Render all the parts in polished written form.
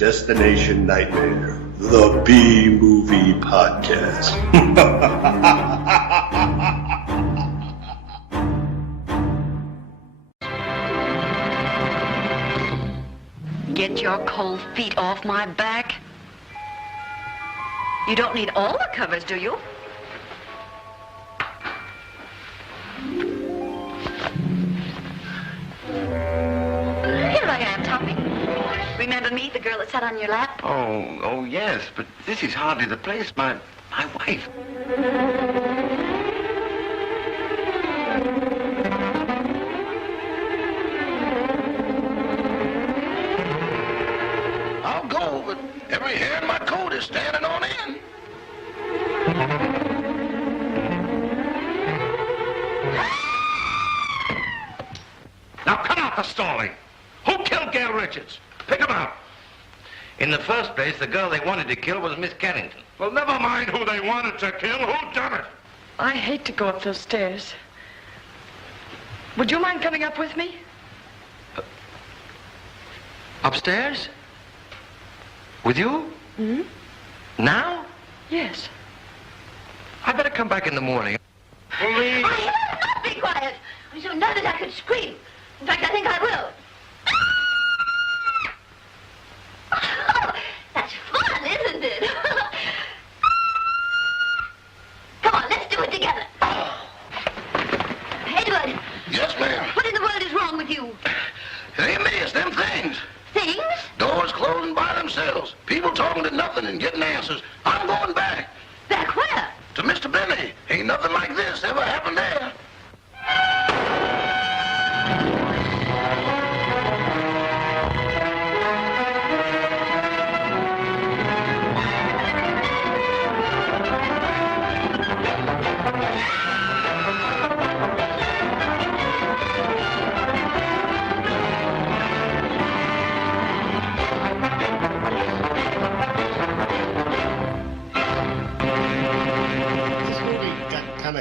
Destination Nightmare, the B-Movie Podcast. Get your cold feet off my back. You don't need all the covers, do you? Here I am, Tommy. Remember me, the girl that sat on your lap? Oh, yes, but this is hardly the place. My wife. I'll go, but every hair in my coat is standing on end. Now cut out the stalling. Who killed Gail Richards? Pick him out. In the first place, the girl they wanted to kill was Miss Kennington. Well, never mind who they wanted to kill. Who done it? I hate to go up those stairs. Would you mind coming up with me? Upstairs? With you? Hmm? Now? Yes. I better come back in the morning. Police! I not be quiet. I'm so nervous I could scream. In fact, I think I will. Oh, that's fun, isn't it? Come on, let's do it together. Edward. Yes, ma'am. What in the world is wrong with you? It ain't me, it's them things. Things? Doors closing by themselves. People talking to nothing and getting answers. I'm going back. Back where? To Mr. Benny. Ain't nothing like this ever happened there.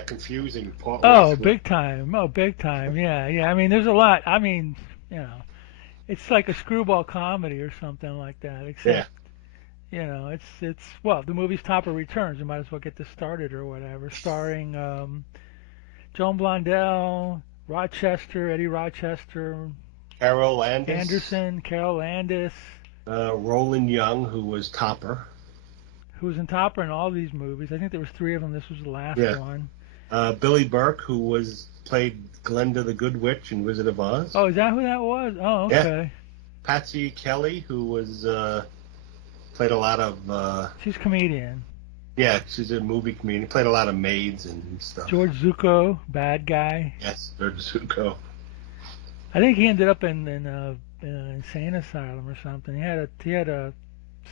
Confusing. Oh, big time. Oh, big time. Yeah. I mean, there's a lot. I mean, it's like a screwball comedy or something like that. Except, it's well, the movie's Topper Returns. You might as well get this started or whatever. Starring Joan Blondell, Eddie Rochester, Carole Landis. Anderson, Carole Landis. Roland Young, who was Topper. Who was in Topper in all these movies. I think there was 3 of them. This was the last one. Billie Burke, who played Glenda the Good Witch in Wizard of Oz. Oh, is that who that was? Oh, okay. Yeah. Patsy Kelly, who played a lot of... she's a comedian. Yeah, she's a movie comedian. Played a lot of maids and stuff. George Zucco, bad guy. Yes, George Zucco. I think he ended up in an insane asylum or something. He had a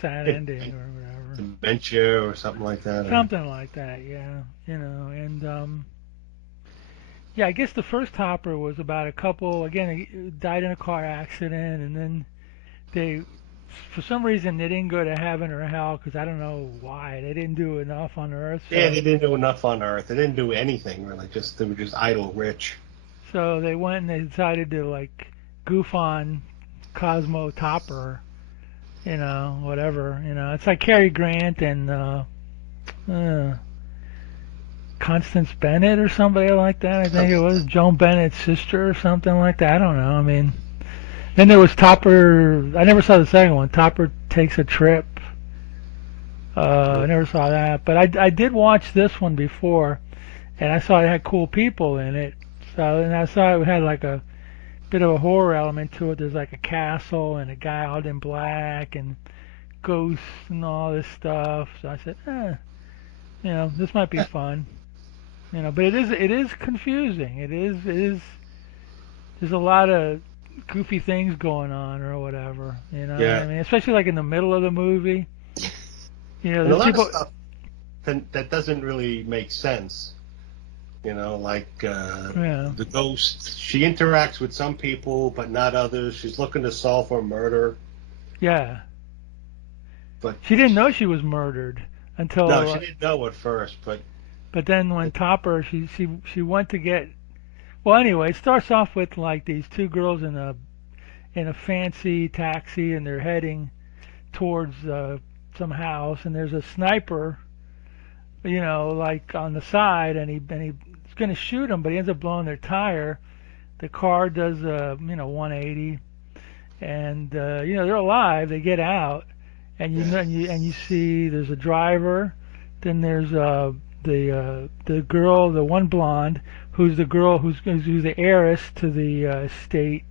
sad ending or whatever. Dementia or something like that. Something like that, yeah. And I guess the first Topper was about a couple, again, he died in a car accident, and then they, for some reason, they didn't go to heaven or hell, because I don't know why. They didn't do enough on Earth. So, yeah, they didn't do enough on Earth. They didn't do anything, really. They were just idle rich. So they went and they decided to, goof on Cosmo Topper. Whatever. It's like Cary Grant and Constance Bennett or somebody like that. I think it was Joan Bennett's sister or something like that. I don't know. I mean, then there was Topper. I never saw the second one. Topper Takes a Trip. I never saw that, but I did watch this one before, and I saw it had cool people in it. So, and I saw it had like a bit of a horror element to it. There's like a castle and a guy all in black and ghosts and all this stuff. So I said, this might be fun. But it is confusing. It is. There's a lot of goofy things going on or whatever. Yeah. I mean, especially like in the middle of the movie. And a lot of stuff that doesn't really make sense. The ghost. She interacts with some people, but not others. She's looking to solve her murder. Yeah. But she didn't know she was murdered until. No, she didn't know at first, but. But then when Topper, she went to get. Well, anyway, it starts off with like these 2 girls in a fancy taxi, and they're heading towards some house, and there's a sniper, like on the side, and he's going to shoot him, but he ends up blowing their tire. The car does 180, and they're alive. They get out, and you see there's a driver. Then there's the girl, the one blonde, who's the girl who's the heiress to the estate,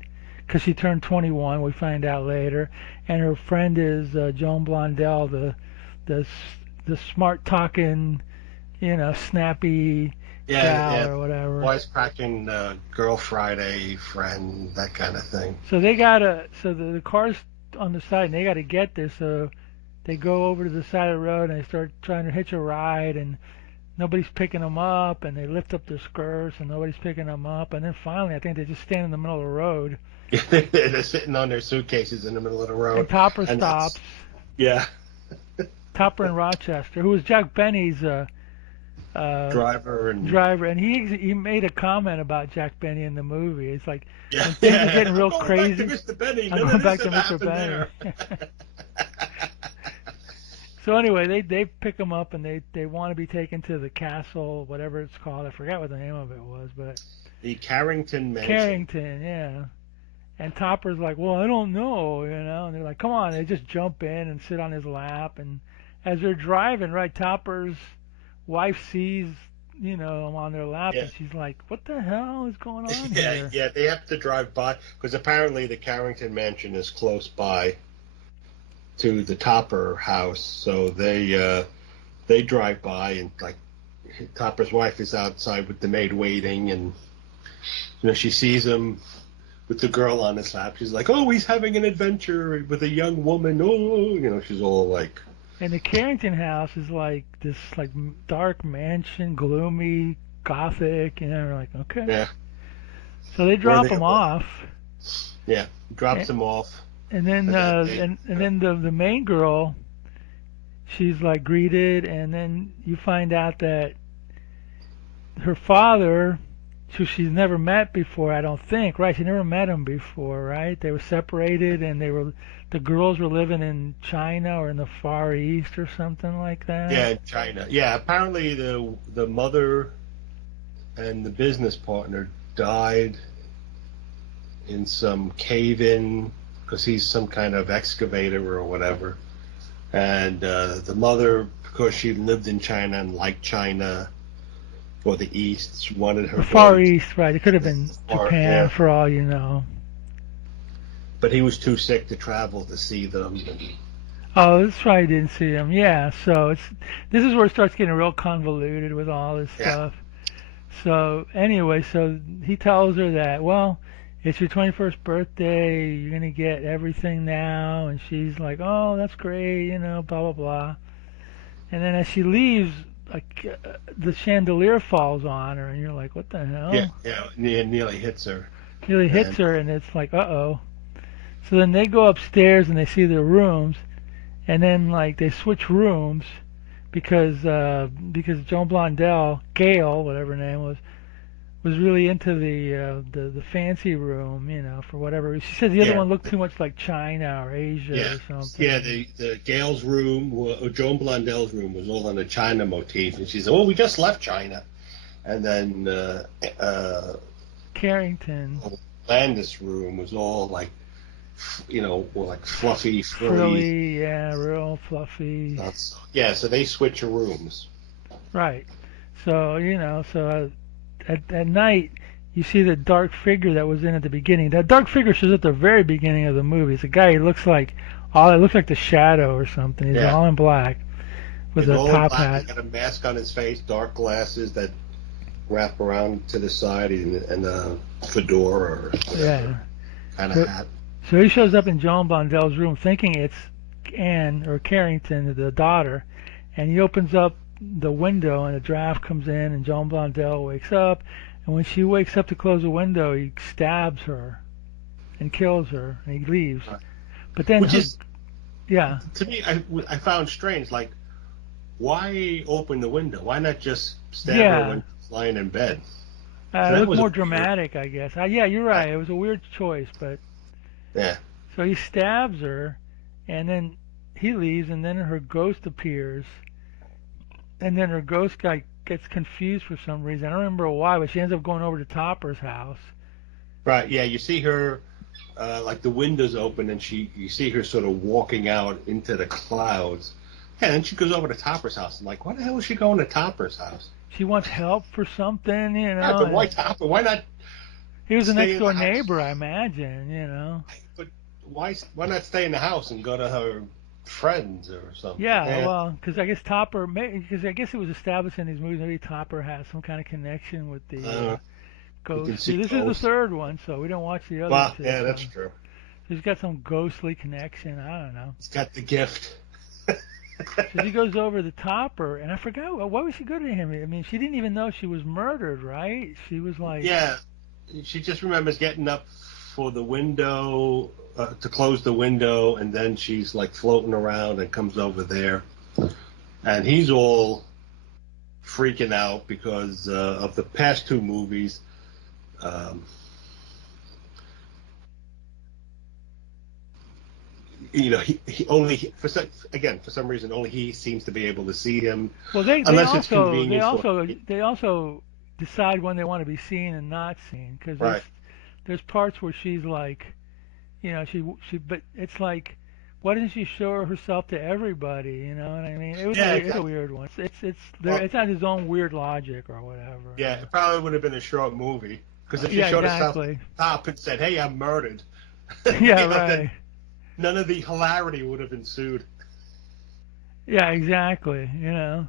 because she turned 21. We find out later, and her friend is Joan Blondell, the smart talking, snappy gal or whatever. Wisecracking Girl Friday friend, that kind of thing. So the car's on the side, and they got to get there. So they go over to the side of the road and they start trying to hitch a ride, and nobody's picking them up, and they lift up their skirts and nobody's picking them up, and then finally I think they just stand in the middle of the road. They're sitting on their suitcases in the middle of the road. And Topper stops. Yeah. Topper in Rochester, who was Jack Benny's driver, and he made a comment about Jack Benny in the movie. It's like when things are getting real crazy. Back to Mr. Benny. I'm going back to Mr. Benny. So anyway, they pick him up, and they want to be taken to the castle, whatever it's called. I forgot what the name of it was, but the Carrington Mansion. Carrington, yeah. And Topper's like, well, I don't know, and they're like, come on. They just jump in and sit on his lap, and as they're driving, right, Topper's wife sees, him on their lap, and she's like, what the hell is going on here? Yeah, they have to drive by, because apparently the Carrington Mansion is close by to the Topper house, so they drive by, and like Topper's wife is outside with the maid waiting, and she sees him with the girl on his lap. She's like, oh, he's having an adventure with a young woman. Oh, she's all like. And the Carrington house is like this like dark mansion, gloomy, gothic, we're like, okay. Yeah. So they drop him off. Yeah, drops him off. And then and then the main girl, she's like greeted, and then you find out that her father, who she's never met before, I don't think, right? She never met him before, right? They were separated, and the girls were living in China or in the Far East or something like that. Yeah, in China. Yeah, apparently the mother and the business partner died in some cave-in, because he's some kind of excavator or whatever. And the mother, because she lived in China and liked China or the East, she wanted her. The Far East, right? It could have been Japan, for all you know. But he was too sick to travel to see them. Oh, that's right. He didn't see them. Yeah. So this is where it starts getting real convoluted with all this stuff. So anyway, so he tells her that, well, it's your 21st birthday, you're going to get everything now, and she's like, oh, that's great, blah, blah, blah. And then as she leaves, like, the chandelier falls on her, and you're like, what the hell? Yeah, it nearly hits her. Nearly hits her, and it's like, uh-oh. So then they go upstairs, and they see their rooms, and then, like, they switch rooms, because Joan Blondell, Gail, whatever her name was really into the fancy room, for whatever. She said the other one looked too much like China or Asia or something. Yeah, the Gail's room, or Joan Blondell's room, was all on a China motif, and she said, "Oh, we just left China," and then Carrington Landis' room was all like, like fluffy, frilly, real fluffy. Yeah, so they switch rooms. Right. So At night, you see the dark figure that was in at the beginning. That dark figure shows at the very beginning of the movie. It's a guy. He looks like the Shadow or something. He's all in black with a top hat. He's got a mask on his face, dark glasses that wrap around to the side, and a fedora or whatever kind of hat. So he shows up in Joan Blondell's room, thinking it's Anne or Carrington, the daughter, and he opens up the window, and a draft comes in, and Joan Blondell wakes up, and when she wakes up to close the window, he stabs her and kills her, and he leaves. But then to me, I found strange, like, why open the window? Why not just stab her when she's lying in bed? It looked more dramatic, I guess. You're right. It was a weird choice, but so he stabs her, and then he leaves, and then her ghost appears, and then her ghost guy gets confused for some reason. I don't remember why, but she ends up going over to Topper's house. Right. Yeah. You see her, like the windows open, and you see her sort of walking out into the clouds. Yeah. And then she goes over to Topper's house. I'm like, why the hell is she going to Topper's house? She wants help for something, you know. Yeah, but why Topper? Why not? He was a stay next in door the house? neighbor, I imagine, you know. But why not stay in the house and go to her friends or something? Yeah, well, because I guess because I guess it was established in these movies, maybe Topper has some kind of connection with the ghost. see This is the ghosts. third one, so we don't watch the other Well, two. yeah, that's so true. He's got some ghostly connection. I don't know. He's got the gift. So she goes over to Topper, and I forgot, why would she go to him? I mean, she didn't even know she was murdered, right? She was like... Yeah, she just remembers getting up for the window, to close the window, and then she's like floating around and comes over there. And he's all freaking out because of the past two movies. You know, for some reason only he seems to be able to see him. Well, they it's convenient. also decide when they want to be seen and not seen, because Right. there's parts where she's like, you know, but it's like, why doesn't she show herself to everybody? You know what I mean? It's a weird one. It's not his own weird logic or whatever. Yeah, it probably would have been a short movie, because if she Yeah, showed exactly. herself at the top and said, "Hey, I'm murdered," Yeah, you know, right. then none of the hilarity would have ensued. Yeah, exactly. You know.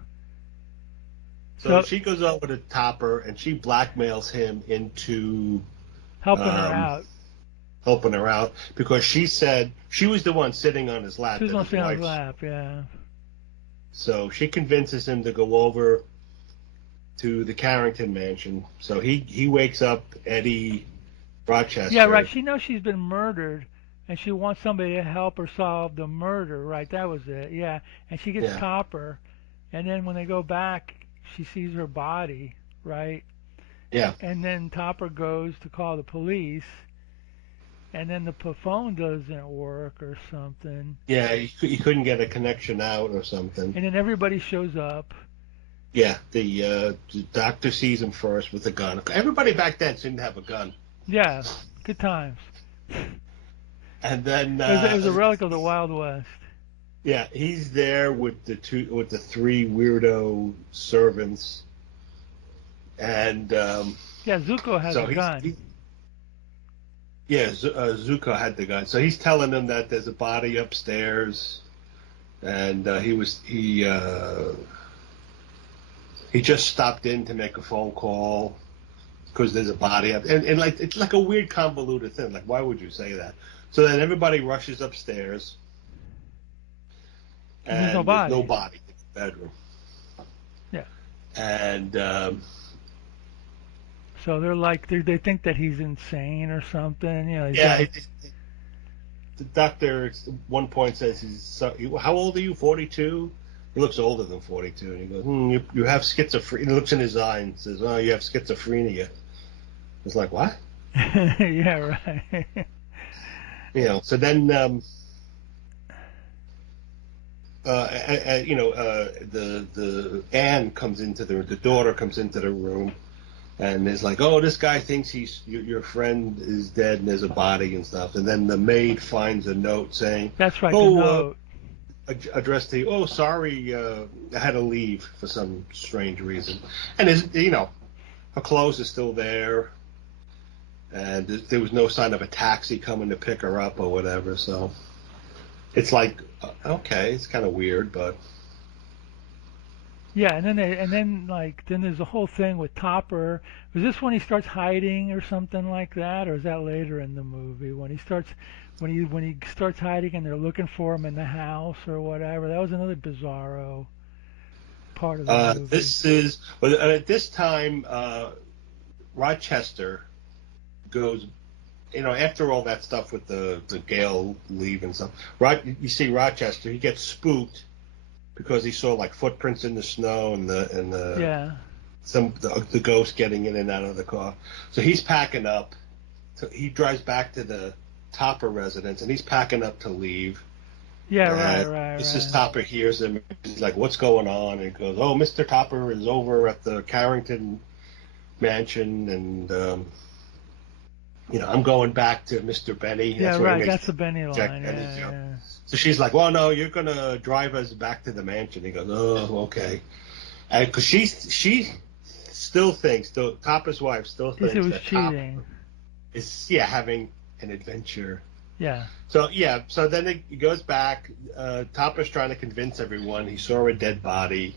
So she goes over to Topper and she blackmails him into helping her out. Because she said she was the one sitting on his lap. She was that on his his wife's- lap, yeah. So she convinces him to go over to the Carrington mansion. So he wakes up Eddie Rochester. Yeah, right. She knows she's been murdered, and she wants somebody to help her solve the murder. Right, that was it. Yeah, and she gets Topper, and then when they go back, she sees her body. Right. Yeah. And then Topper goes to call the police, and then the phone doesn't work or something. Yeah, he couldn't get a connection out or something. And then everybody shows up. Yeah, the doctor sees him first with a gun. Everybody back then seemed to have a gun. Yeah, good times. And then it was a relic of the Wild West. Yeah, he's there with the three weirdo servants, and Zuko has a gun. Zuko had the gun. So he's telling them that there's a body upstairs, and he just stopped in to make a phone call because there's a body up, and like it's like a weird convoluted thing. Like, why would you say that? So then everybody rushes upstairs, and there's no body in the bedroom. Yeah. And so they're like they think that he's insane or something. You know. The doctor at one point says, "How old are you? 42?" He looks older than 42, and he goes, "You have schizophrenia." He looks in his eye and says, "Oh, you have schizophrenia." It's like, what? Yeah, right. You know. So then, the Anne comes into the daughter comes into the room, and is like, "Oh, this guy thinks your friend is dead, and there's a body and stuff." And then the maid finds a note saying, "That's right, oh, the note." Addressed to you. "Oh, sorry, I had to leave for some strange reason." And her clothes are still there, and there was no sign of a taxi coming to pick her up or whatever. So it's like, okay, it's kind of weird, but yeah. And then there's a whole thing with Topper. Was this when he starts hiding or something like that, or is that later in the movie when he starts hiding and they're looking for him in the house or whatever? That was another bizarro part of the movie. At this time, Rochester goes, after all that stuff with the Gale leave and stuff. You see Rochester, he gets spooked because he saw like footprints in the snow and the ghost getting in and out of the car. So he's packing up. So he drives back to the Topper residence, and he's packing up to leave. Yeah, And right. Mrs. Topper hears him. He's like, "What's going on?" And he goes, "Oh, Mr. Topper is over at the Carrington mansion, and I'm going back to Mr. Benny." Yeah, That's where he right. makes That's the Benny Jack line. Benny's joke. Yeah. So she's like, "Well, no, you're gonna drive us back to the mansion." He goes, "Oh, okay," and because she still thinks, Topper's wife still He thinks said it was that cheating. Topper is having an adventure. Yeah. So then it goes back. Topper's trying to convince everyone he saw a dead body,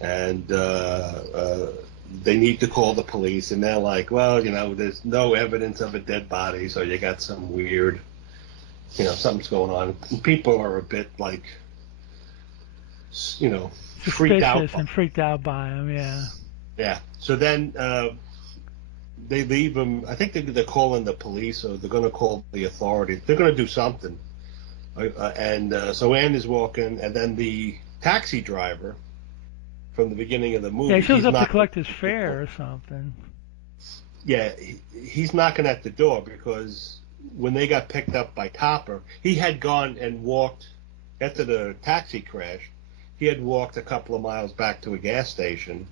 and they need to call the police. And they're like, "Well, there's no evidence of a dead body, so you got some weird, something's going on." And people are a bit like, freaked out. Suspicious and freaked out by him. Yeah. Yeah. So then they leave him. I think they're calling the police, or they're going to call the authorities. They're going to do something. So Ann is walking, and then the taxi driver from the beginning of the movie. Yeah, he shows up to collect his fare or something. Yeah, he's knocking at the door because when they got picked up by Topper, he had gone and walked after the taxi crash. He had walked a couple of miles back to a gas station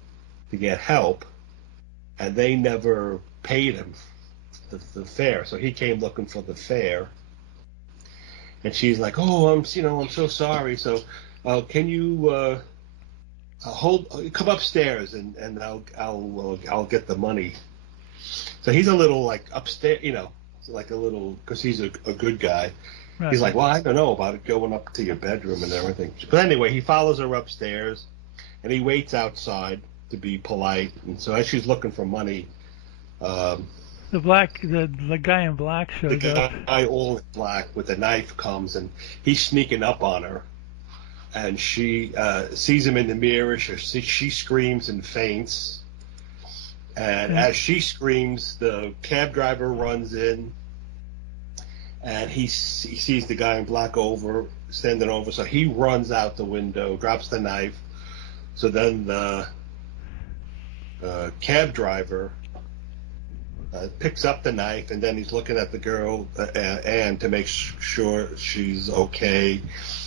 to get help, and they never paid him the fare. So he came looking for the fare, and she's like, "Oh, I'm so sorry. So, can you come upstairs and I'll get the money." So he's a little like upstairs, like a little, because he's a good guy. Right. He's like, "Well, I don't know about it going up to your bedroom and everything." But anyway, he follows her upstairs, and he waits outside to be polite. And so as she's looking for money, the guy in black shows the up. guy all in black with a knife comes, and he's sneaking up on her. And she sees him in the mirror. She screams and faints. And as she screams, the cab driver runs in, and he sees the guy in black standing over. So he runs out the window, drops the knife. So then the cab driver picks up the knife, and then he's looking at the girl, Anne, to make sure she's okay.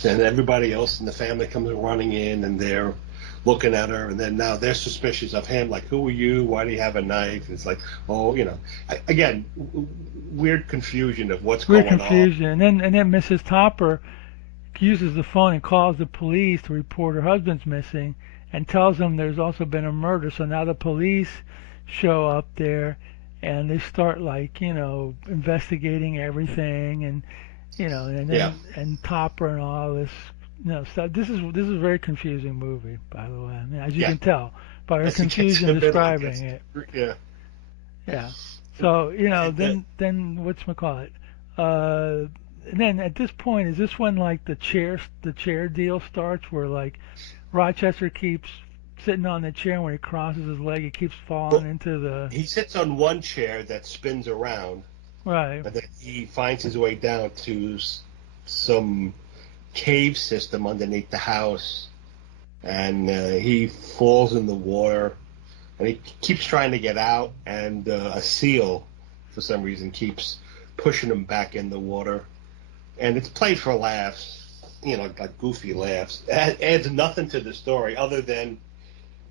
And everybody else in the family comes running in, and they're looking at her, and then now they're suspicious of him, like, "Who are you? Why do you have a knife?" And it's like, again, weird confusion of what's going on. Weird confusion. And then Mrs. Topper uses the phone and calls the police to report her husband's missing, and tells them there's also been a murder. So now the police show up there, and they start investigating everything, and and Topper and all this stuff. This is a very confusing movie, by the way. I mean, as you can tell by her confusion describing it. Yeah. Yeah. So then whatchamacallit? And then at this point, is this when like the chair deal starts, where like Rochester keeps sitting on the chair, and when he crosses his leg, he keeps falling into the... He sits on one chair that spins around. Right. And then he finds his way down to some cave system underneath the house. And he falls in the water. And he keeps trying to get out. And a seal, for some reason, keeps pushing him back in the water. And it's played for laughs. Like goofy laughs. It adds nothing to the story other than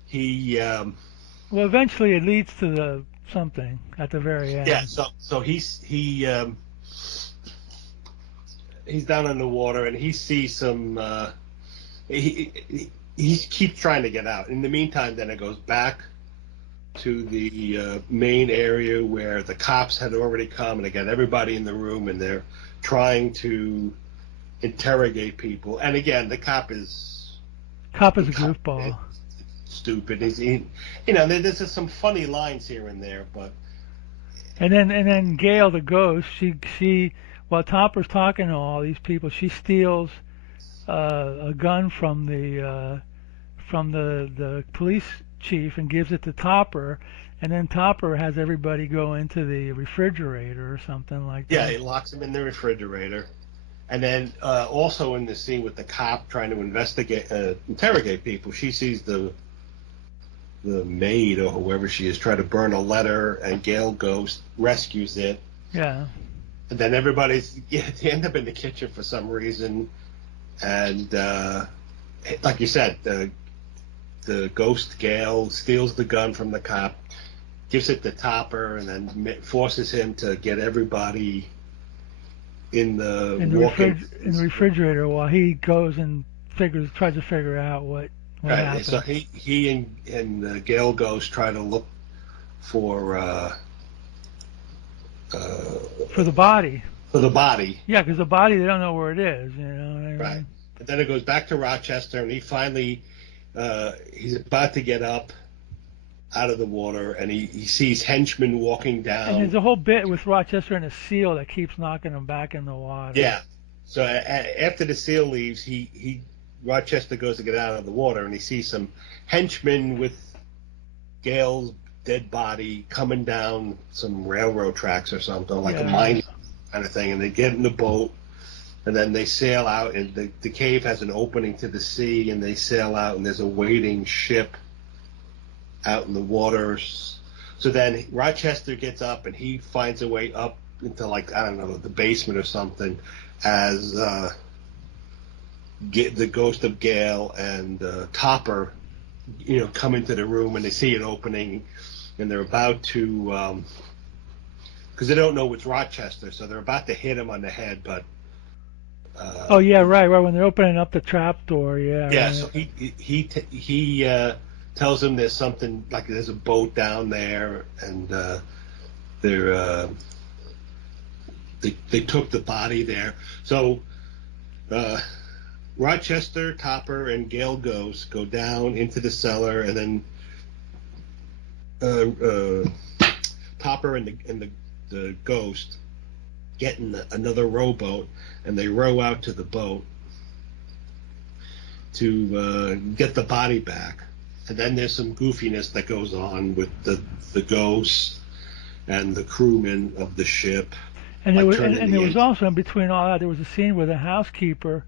he... well, eventually it leads to something at the very end. Yeah, so he's down in the water, and he sees some... he keeps trying to get out. In the meantime, then it goes back to the main area where the cops had already come, and they got everybody in the room, and they're trying to interrogate people. And again, the cop is a goofball. Stupid. There's just some funny lines here and there, but. And then Gail, the ghost, she while Topper's talking to all these people, she steals a gun from the police chief and gives it to Topper. And then Topper has everybody go into the refrigerator or something like that. Yeah, he locks them in the refrigerator. And then also in the scene with the cop trying to interrogate people, she sees the maid or whoever she is try to burn a letter, and Gail goes, rescues it. Yeah. And then they end up in the kitchen for some reason. and like you said, the ghost Gale steals the gun from the cop, gives it to Topper, and then forces him to get everybody in the refrigerator while he goes and tries to figure out what happened. So he and the Gale Ghost try to look for the body. For the body. Yeah, because the body, they don't know where it is. You know what I mean? Right. And then it goes back to Rochester, and he finally he's about to get up out of the water, and he sees henchmen walking down. And there's a whole bit with Rochester and a seal that keeps knocking him back in the water. Yeah. So after the seal leaves, Rochester goes to get out of the water, and he sees some henchmen with Gale's dead body coming down some railroad tracks or something, like a mine kind of thing, and they get in the boat, and then they sail out, and the cave has an opening to the sea, and they sail out, and there's a waiting ship out in the waters. So then Rochester gets up, and he finds a way up into, like, I don't know, the basement or something, as the ghost of Gale and Topper, come into the room, and they see an opening, and they're about to, because they don't know it's Rochester, so they're about to hit him on the head, but. Right, when they're opening up the trap door, yeah. Yeah, right. so he tells him there's something, like there's a boat down there, and they took the body there. So Rochester, Topper, and Gale Ghost go down into the cellar, and then Topper and the ghost get in another rowboat, and they row out to the boat to get the body back. And then there's some goofiness that goes on with the ghost and the crewmen of the ship. And there was also, in between all that, there was a scene where the housekeeper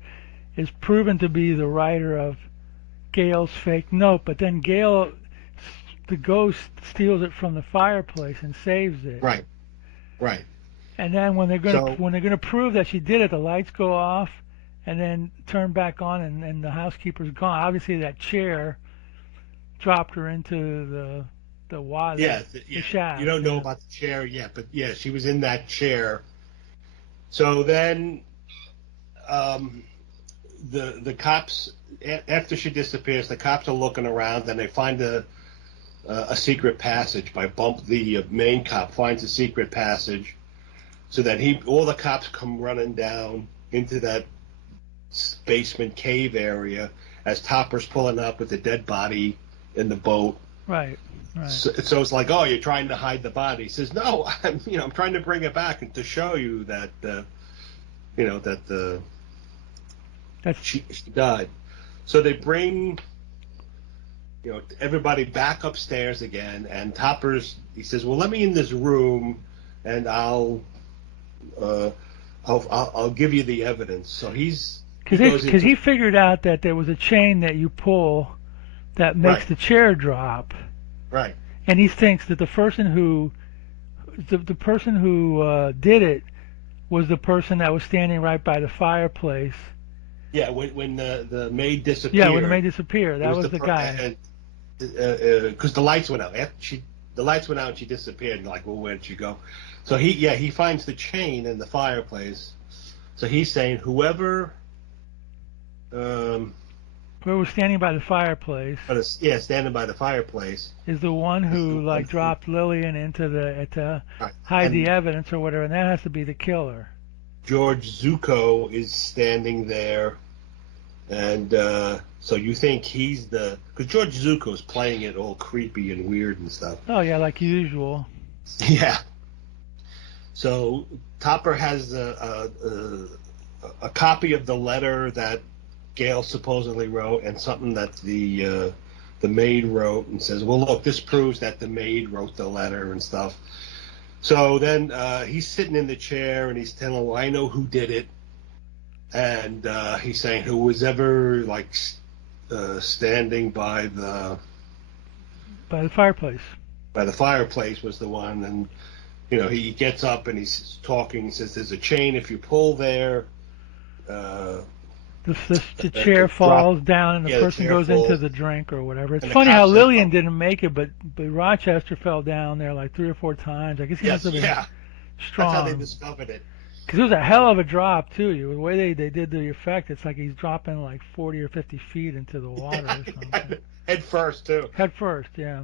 is proven to be the writer of Gale's fake note, but then Gale, the ghost, steals it from the fireplace and saves it. Right. And then when they're gonna prove that she did it, the lights go off and then turn back on, and the housekeeper's gone. Obviously, that chair dropped her into the water. The shaft. You don't know about the chair yet, but yeah, she was in that chair. So then, the cops, after she disappears, the cops are looking around, and they find a secret passage. The main cop finds a secret passage, so that all the cops come running down into that basement cave area as Topper's pulling up with the dead body in the boat. Right. So it's like, oh, you're trying to hide the body. He says, no, I'm trying to bring it back and to show you that, she died. So they bring, everybody back upstairs again, and he says, well, let me in this room, and I'll give you the evidence. So because he figured out that there was a chain that you pull that makes the chair drop. Right. And he thinks that the person who did it was the person that was standing right by the fireplace. Yeah, when the maid disappeared. Yeah, when the maid disappeared, that was the guy. Because the lights went out. The lights went out and she disappeared. And like, well, where did she go? So he finds the chain in the fireplace. So he's saying whoever was standing by the fireplace. Standing by the fireplace is the one who dropped Lillian into to hide the evidence or whatever, and that has to be the killer. George Zuko is standing there, and so you think he's because George Zuko's playing it all creepy and weird and stuff. Oh yeah, like usual. Yeah. So Topper has a copy of the letter that Gale supposedly wrote, and something that the maid wrote, and says, well, look, this proves that the maid wrote the letter and stuff. So then he's sitting in the chair, and he's telling, well, I know who did it. And he's saying who was ever standing by the fireplace. By the fireplace was the one. And he gets up and he's talking. He says, there's a chain. If you pull there, The chair falls down and the yeah, the person chair goes falls. into the drink or whatever. It's And the funny cop how says, Lillian "Oh." didn't make it, but Rochester fell down there like 3 or 4 times. I guess he must Yes, have been yeah. strong. That's how they discovered it. Because it was a hell of a drop too. The way they did the effect, it's like he's dropping like 40 or 50 feet into the water or something. Head first, too. Head first, yeah.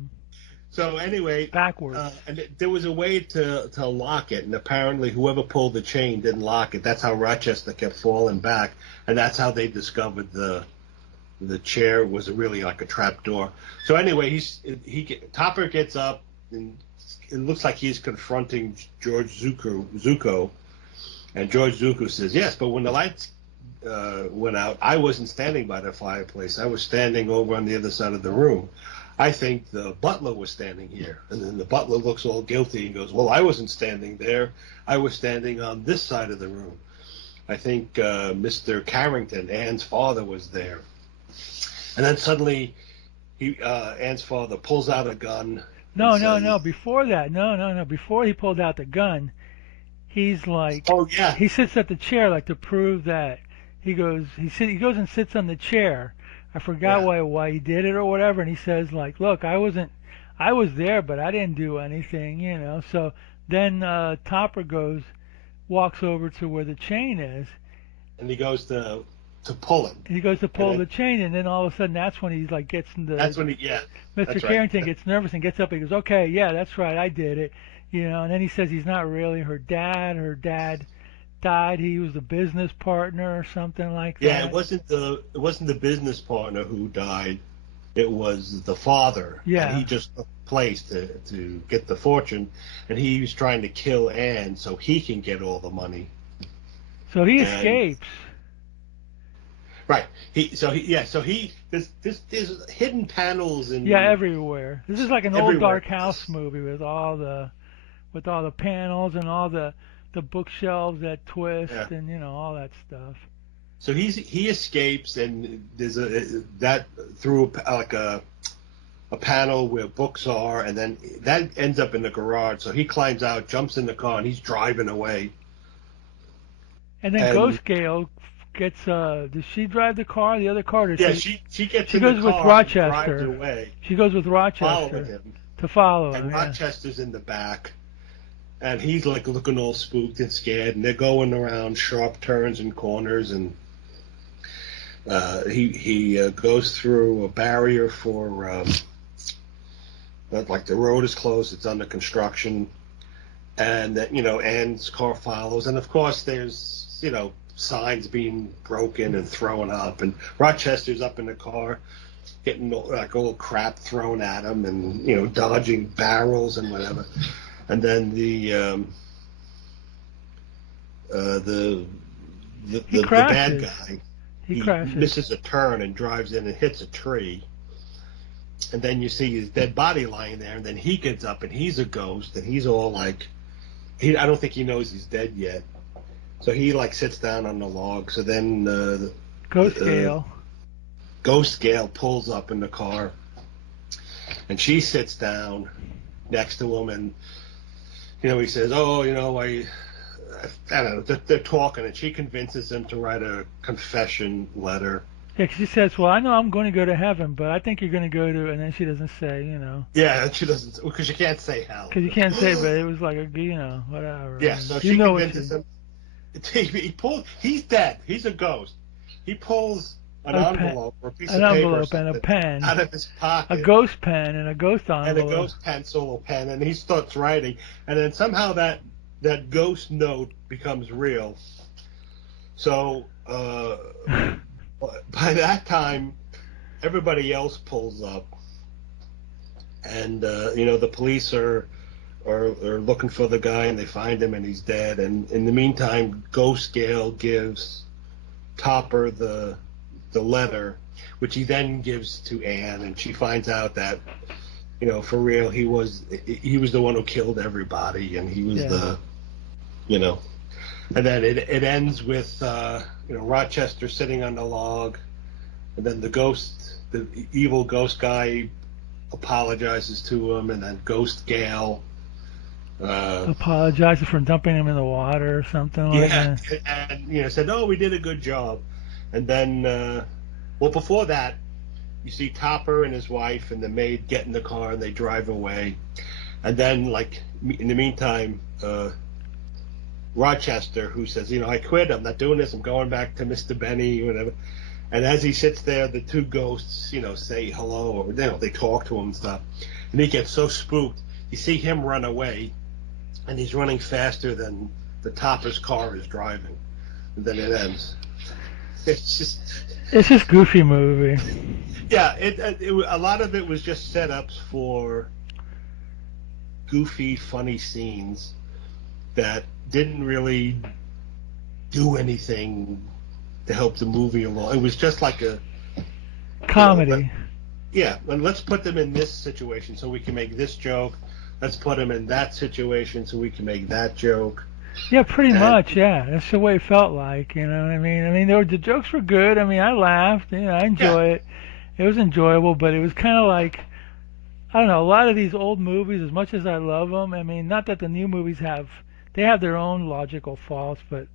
So anyway, Backwards. and there was a way to lock it, and apparently whoever pulled the chain didn't lock it. That's how Rochester kept falling back, and that's how they discovered the chair was really like a trap door. So anyway, Topper gets up, and it looks like he's confronting George Zuko, and George Zuko says, "Yes, but when the lights went out, I wasn't standing by the fireplace. I was standing over on the other side of the room. I think the butler was standing here." And then the butler looks all guilty and goes, "Well, I wasn't standing there. I was standing on this side of the room. I think Mr. Carrington, Anne's father, was there." And then suddenly, Anne's father pulls out a gun. No. Before that, no. Before he pulled out the gun, he's like, "Oh yeah." he sits at the chair like to prove that he goes and sits on the chair. I forgot why he did it or whatever, and he says like, "Look, I was there, but I didn't do anything, you know." So then Topper walks over to where the chain is, and he goes to pull it. He goes to pull the chain, and then all of a sudden, that's when he's like gets into. That's when Mr. Carrington gets nervous and gets up. And he goes, "Okay, yeah, that's right, I did it," you know. And then he says he's not really her dad. Her dad died. He was the business partner or something like that. Yeah, it wasn't the business partner who died. It was the father. Yeah. And he just took place to get the fortune, and he was trying to kill Anne so he can get all the money. So he escapes. Right. There's hidden panels and everywhere. This is like an old dark house movie with all the panels and all the bookshelves that twist and all that stuff. So he escapes, and there's that through like a panel where books are, and then that ends up in the garage. So he climbs out, jumps in the car, and he's driving away. And then Ghost Gale gets. Does she drive the car? The other car? She gets. She in goes the with car Rochester. And drives away. She goes with Rochester Following him. to follow him. And Rochester's in the back, and he's like looking all spooked and scared. And they're going around sharp turns and corners, and he goes through a barrier for like the road is closed. It's under construction, and Anne's car follows, and of course there's signs being broken and thrown up, and Rochester's up in the car getting like old crap thrown at him, and dodging barrels and whatever. And then the bad guy he misses a turn and drives in and hits a tree, and then you see his dead body lying there, and then he gets up and he's a ghost, and he's all like, I don't think he knows he's dead yet. So he like sits down on the log. So then Ghost Gale pulls up in the car, and she sits down next to him, and he says, "Oh, I don't know." They're talking, and she convinces him to write a confession letter. Yeah, 'cause she says, "Well, I know I'm going to go to heaven, but I think you're going to go to," and then she doesn't say, Yeah, she doesn't, because you can't say hell. Because you can't say, but it was like whatever. Yeah, so she convinces him. He's dead. He's a ghost. He pulls an envelope or a piece of paper and a pen out of his pocket. A ghost pen and a ghost envelope. And a ghost pencil or pen, and he starts writing. And then somehow that ghost note becomes real. So by that time, everybody else pulls up, and the police are looking for the guy, and they find him, and he's dead. And in the meantime, Ghost Gale gives Topper the letter, which he then gives to Anne, and she finds out that for real he was the one who killed everybody, and he was and then it ends with Rochester sitting on the log, and then the evil ghost guy apologizes to him, and then Ghost Gale apologizes for dumping him in the water or something like that. And said, "Oh, we did a good job." And then, well, before that, you see Topper and his wife and the maid get in the car and they drive away. And then, like, in the meantime, Rochester, who says, I quit, I'm not doing this, I'm going back to Mr. Benny, whatever. And as he sits there, the two ghosts, say hello, or, they talk to him and stuff. And he gets so spooked. You see him run away, and he's running faster than the Topper's car is driving. And then it ends. It's just goofy movie. Yeah, a lot of it was just setups for goofy, funny scenes that didn't really do anything to help the movie along. It was just like a comedy. And let's put them in this situation so we can make this joke. Let's put them in that situation so we can make that joke. Yeah, pretty much. Yeah, that's the way it felt like. You know what I mean? The jokes were good. I laughed. I enjoy it. It was enjoyable, but it was kind of like, I don't know. A lot of these old movies, as much as I love them, not that the new movies have their own logical faults, but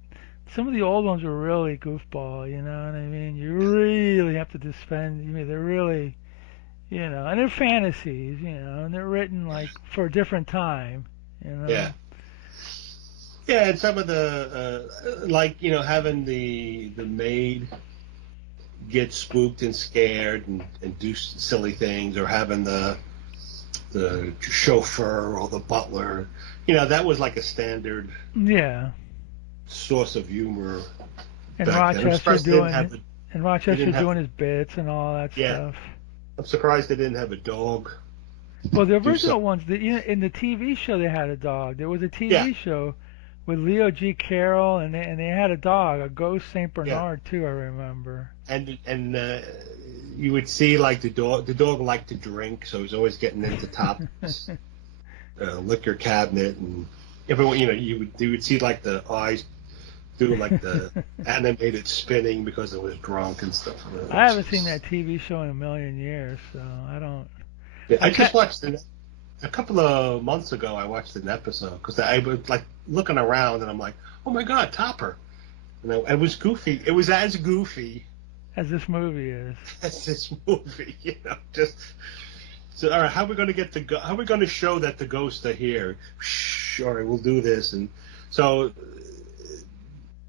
some of the old ones were really goofball. You know what I mean? You really have to defend. They're really, and they're fantasies. And they're written like for a different time. Yeah. Yeah, and some of the having the maid get spooked and scared and do silly things, or having the chauffeur or the butler, that was like a standard source of humor. And Rochester doing his bits and all that stuff. I'm surprised they didn't have a dog. Well, the original ones, in the TV show, they had a dog. There was a TV show with Leo G. Carroll, and they had a dog, a ghost Saint Bernard too. I remember. And you would see like the dog liked to drink, so he was always getting into Top's liquor cabinet, and everyone, you would see like the eyes do like the animated spinning because it was drunk and stuff. I haven't seen that TV show in a million years, so I don't. Yeah, I just watched it a couple of months ago. I watched an episode because I was like looking around and I'm like, oh my God, Topper! It was goofy. It was as goofy as this movie is. As this movie, just. So, all right, how are we going to how are we going to show that the ghosts are here? Shh, all right, we'll do this, and so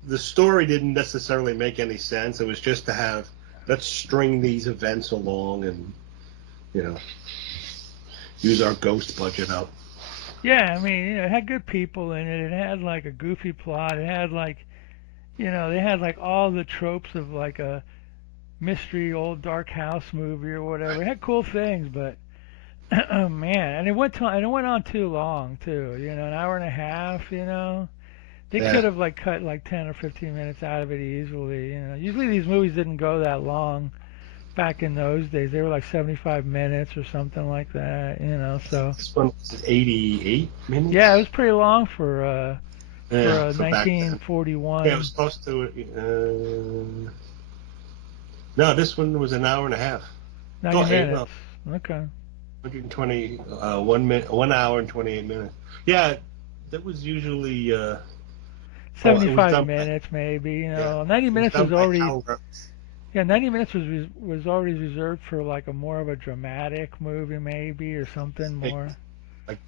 the story didn't necessarily make any sense. It was just to let's string these events along and use our ghost budget up. Yeah, it had good people in it. It had like a goofy plot. It had like, they had like all the tropes of like a mystery old dark house movie or whatever. It had cool things, but oh man, and it went on too long too. An hour and a half. They could have like cut like 10 or 15 minutes out of it easily. Usually these movies didn't go that long. Back in those days, they were like 75 minutes or something like that, so. This one was 88 minutes? Yeah, it was pretty long for 1941. Yeah, it was close to, no, this one was an hour and a half. 90 minutes. Okay. 120, 1 hour and 28 minutes. Yeah, that was usually, 75 minutes maybe, 90 minutes was already... Yeah, 90 minutes was already reserved for like a more of a dramatic movie, maybe, or something more. Like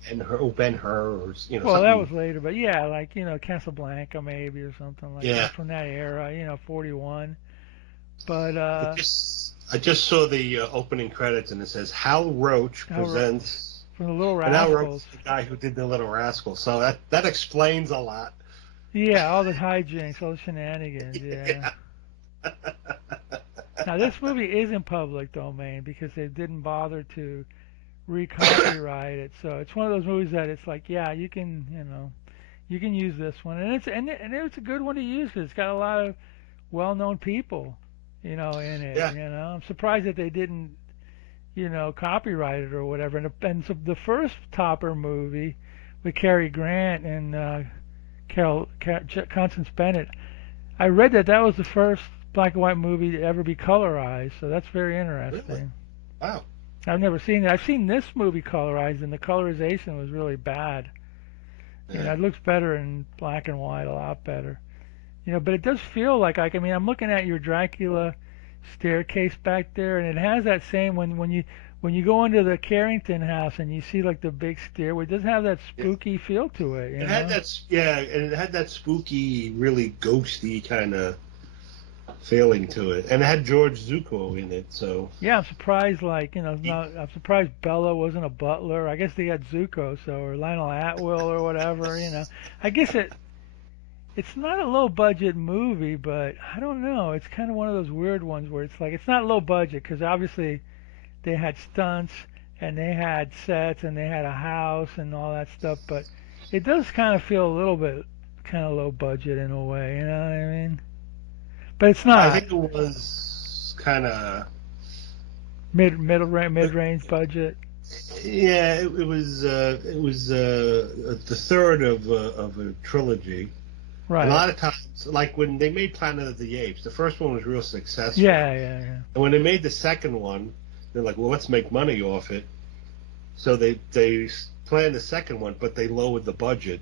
Ben-Hur, or Well, something. that was later, but yeah, like Casablanca, maybe, or something like that from that era, 41. But I just saw the opening credits, and it says Hal Roach presents from the Little Rascals. And Hal Roach is the guy who did the Little Rascals, so that explains a lot. Yeah, all the hijinks, all the shenanigans. Yeah. Now this movie is in public domain because they didn't bother to re-copyright it. So it's one of those movies that it's like, yeah, you can use this one, and it's a good one to use because it's got a lot of well-known people, in it. Yeah. I'm surprised that they didn't, copyright it or whatever. And so the first Topper movie with Cary Grant and Constance Bennett, I read that was the first black and white movie to ever be colorized, so that's very interesting. Really? Wow. I've never seen it. I've seen this movie colorized, and the colorization was really bad. Yeah. It looks better in black and white, a lot better. But it does feel like I mean, I'm looking at your Dracula staircase back there, and it has that same when you go into the Carrington house and you see like the big stairway. It does have that spooky feel to it. It had and it had that spooky, really ghosty kind of feeling to it, and it had George Zucco in it. So yeah, I'm surprised. I'm surprised Bella wasn't a butler. I guess they got Zucco, or Lionel Atwill or whatever. I guess it's not a low budget movie, but I don't know. It's kind of one of those weird ones where it's like it's not low budget because obviously they had stunts and they had sets and they had a house and all that stuff, but it does kind of feel a little bit kind of low budget in a way. You know what I mean? But it's not. I think it was kind of mid-range budget. Yeah, it was the third of a trilogy. Right. A lot of times, like when they made Planet of the Apes, the first one was real successful. Yeah. And when they made the second one, they're like, well, let's make money off it. So they planned the second one, but they lowered the budget.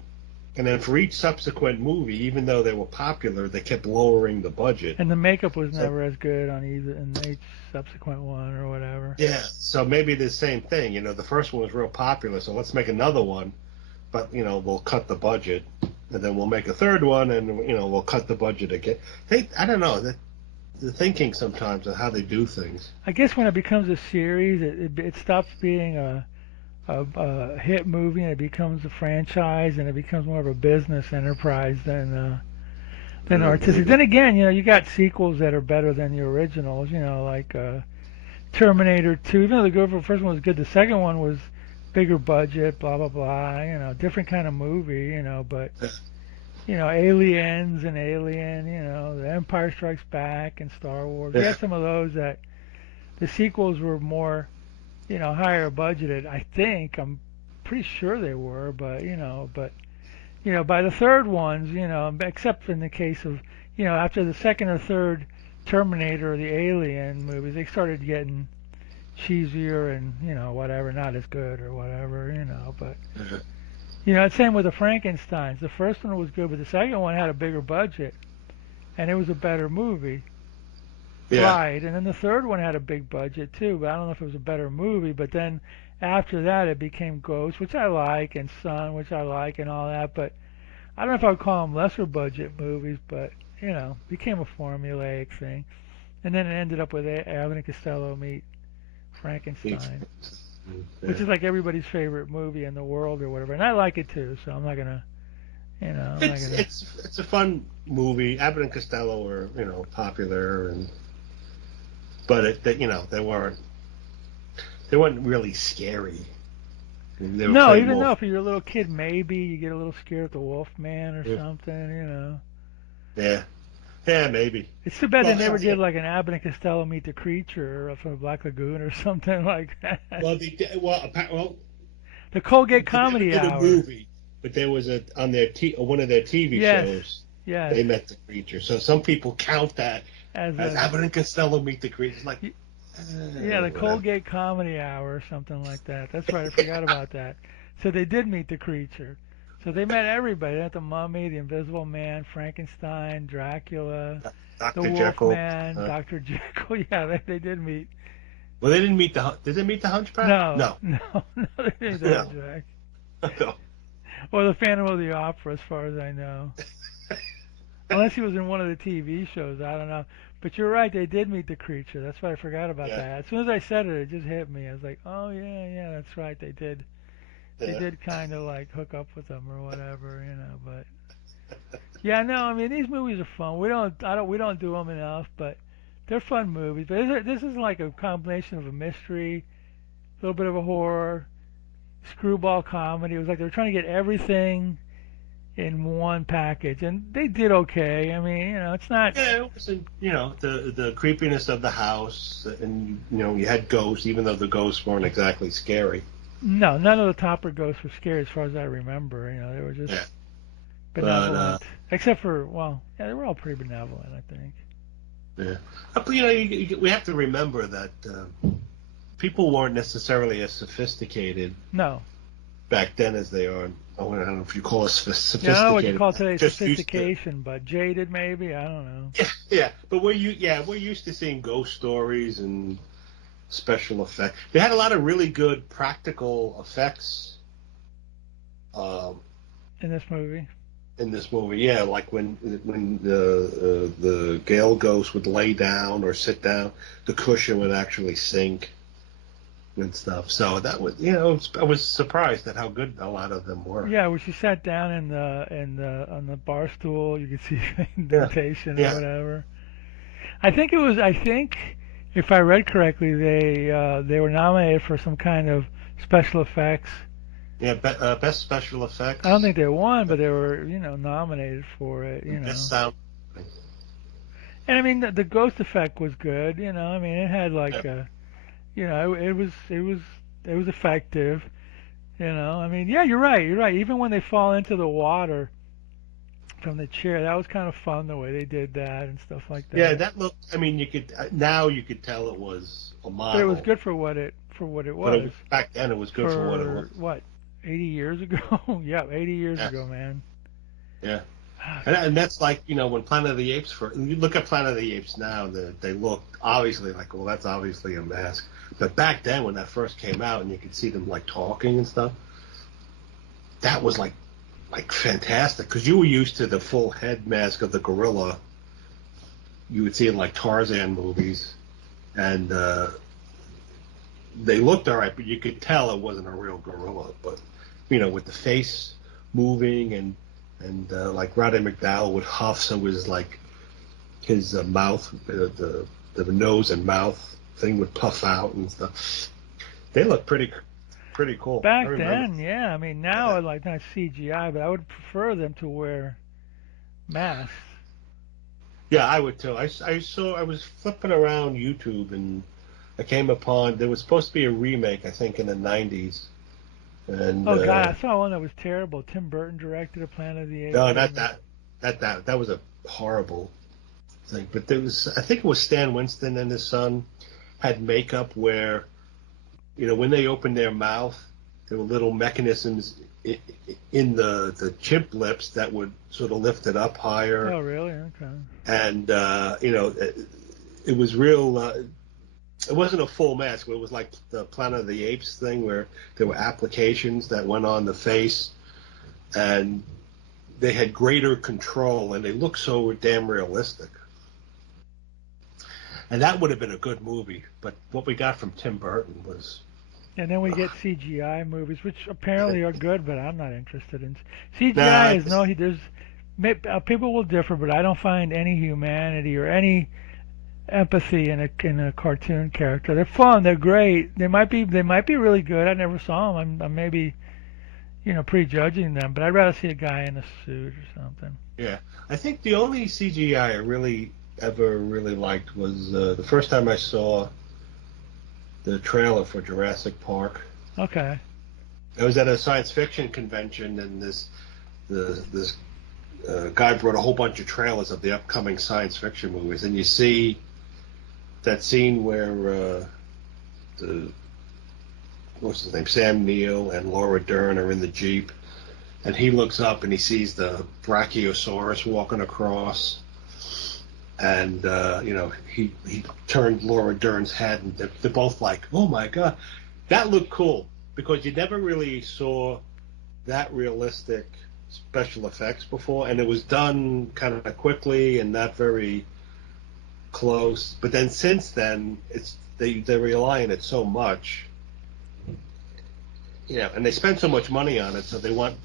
And then for each subsequent movie, even though they were popular, they kept lowering the budget. And the makeup was never as good on in each subsequent one or whatever. Yeah, so maybe the same thing. The first one was real popular, so let's make another one, but we'll cut the budget, and then we'll make a third one, and we'll cut the budget again. I don't know the thinking sometimes of how they do things. I guess when it becomes a series, it stops being a hit movie and it becomes a franchise and it becomes more of a business enterprise than artistic. Then again, you got sequels that are better than the originals. Like Terminator 2. Even though the first one was good, the second one was bigger budget. Blah blah blah. Different kind of movie. But Aliens and Alien. The Empire Strikes Back and Star Wars. We had some of those that the sequels were more. Higher budgeted. I think I'm pretty sure they were, but by the third ones, except in the case of after the second or third Terminator or the Alien movies, they started getting cheesier and whatever, not as good or whatever, but same with the Frankensteins. The first one was good, but the second one had a bigger budget, and it was a better movie. Yeah. Right, and then the third one had a big budget too, but I don't know if it was a better movie. But then after that, it became Ghost, which I like, and Son, which I like, and all that. But I don't know if I would call them lesser budget movies, but became a formulaic thing. And then it ended up with Abbott and Costello meet Frankenstein, which is like everybody's favorite movie in the world or whatever. And I like it too, so I'm not gonna, It's a fun movie. Abbott and Costello were popular but they weren't really scary. No, even though if you're a little kid, maybe you get a little scared at the Wolfman or something, Yeah, maybe. It's too bad they never did like an Abbott and Costello meet the Creature from the Black Lagoon or something like that. Well, the Colgate Comedy Hour. Movie, but there was on their one of their TV shows. Yeah, they met the Creature. So some people count that as Abbott and Costello meet the Creature. Like, the Colgate Comedy Hour or something like that. That's right, I forgot about that. So they did meet the Creature. So they met everybody. They met the Mummy, the Invisible Man, Frankenstein, Dracula, Dr. the Jekyll, Wolfman, Dr. Jekyll. Yeah, they did meet. Well, they didn't meet did they meet the Hunchback? No, they didn't meet the Hunchback. No. Or the Phantom of the Opera, as far as I know. Unless he was in one of the TV shows, I don't know. But you're right, they did meet the Creature. That's why I forgot about that. As soon as I said it, it just hit me. I was like, oh yeah, that's right, they did. They did kind of like hook up with them or whatever, But these movies are fun. We don't do them enough, but they're fun movies. But this is like a combination of a mystery, a little bit of a horror, screwball comedy. It was like they were trying to get everything in one package, and they did okay. I mean, it's not. Yeah, it wasn't. The creepiness of the house, and you had ghosts, even though the ghosts weren't exactly scary. No, none of the Topper ghosts were scary, as far as I remember. They were just benevolent, except for they were all pretty benevolent, I think. Yeah, but we have to remember that people weren't necessarily as sophisticated. No. back then as they are. I don't know if you call it sophisticated. Yeah, I don't know what you call today Just used to- sophistication, but jaded maybe. I don't know. Yeah, but we're used to seeing ghost stories and special effects. They had a lot of really good practical effects. In this movie. In this movie, yeah, like when the Gale ghost would lay down or sit down, the cushion would actually sink and stuff. So that was, I was surprised at how good a lot of them were. Yeah, when she sat down on the bar stool, you could see indentation or whatever. I think if I read correctly, they were nominated for some kind of special effects. Yeah, best special effects. I don't think they won, but they were, nominated for it. Best sound. And I mean, the ghost effect was good. I mean, it had like it was effective. I mean, yeah, you're right. Even when they fall into the water from the chair, that was kind of fun the way they did that and stuff like that. Yeah, that looked. I mean, you could tell it was a model. But it was good for what it was. Back then, it was good for what it was. What? 80 years ago? Yeah, 80 years ago, man. Yeah. And that's like, when Planet of the Apes, you look at Planet of the Apes now, they look obviously like, well, that's obviously a mask. But back then, when that first came out and you could see them like talking and stuff, that was like fantastic. Because you were used to the full head mask of the gorilla. You would see in like Tarzan movies. And they looked all right, but you could tell it wasn't a real gorilla. But, with the face moving and like Roddy McDowell would huff, so his like his mouth, the nose and mouth thing would puff out and stuff. They look pretty cool. Back then, yeah. I mean, now I like not CGI, but I would prefer them to wear masks. Yeah, I would too. I was flipping around YouTube and I came upon there was supposed to be a remake, I think, in the 90s. And, oh God, I saw one that was terrible. Tim Burton directed a Planet of the Apes. No, not that. That was a horrible thing. But there was, I think it was Stan Winston and his son had makeup where, when they opened their mouth, there were little mechanisms in the chimp lips that would sort of lift it up higher. Oh, really? Okay. And it was real. It wasn't a full mask, but it was like the Planet of the Apes thing where there were applications that went on the face and they had greater control and they looked so damn realistic. And that would have been a good movie, but what we got from Tim Burton was... And then we get CGI movies, which apparently are good, but I'm not interested in. CGI people will differ, but I don't find any humanity or any empathy in a cartoon character. They're fun, they're great. They might be really good. I never saw them. I'm maybe prejudging them, but I'd rather see a guy in a suit or something. Yeah, I think the only CGI I really ever really liked was the first time I saw the trailer for Jurassic Park. Okay. I was at a science fiction convention and this guy brought a whole bunch of trailers of the upcoming science fiction movies, and you see that scene where what's his name, Sam Neill and Laura Dern are in the Jeep, and he looks up and he sees the Brachiosaurus walking across, and he turned Laura Dern's head, and they're both like, oh my God, that looked cool because you never really saw that realistic special effects before, and it was done kind of quickly and not very close. But then since then, they rely on it so much, and they spend so much money on it, so they want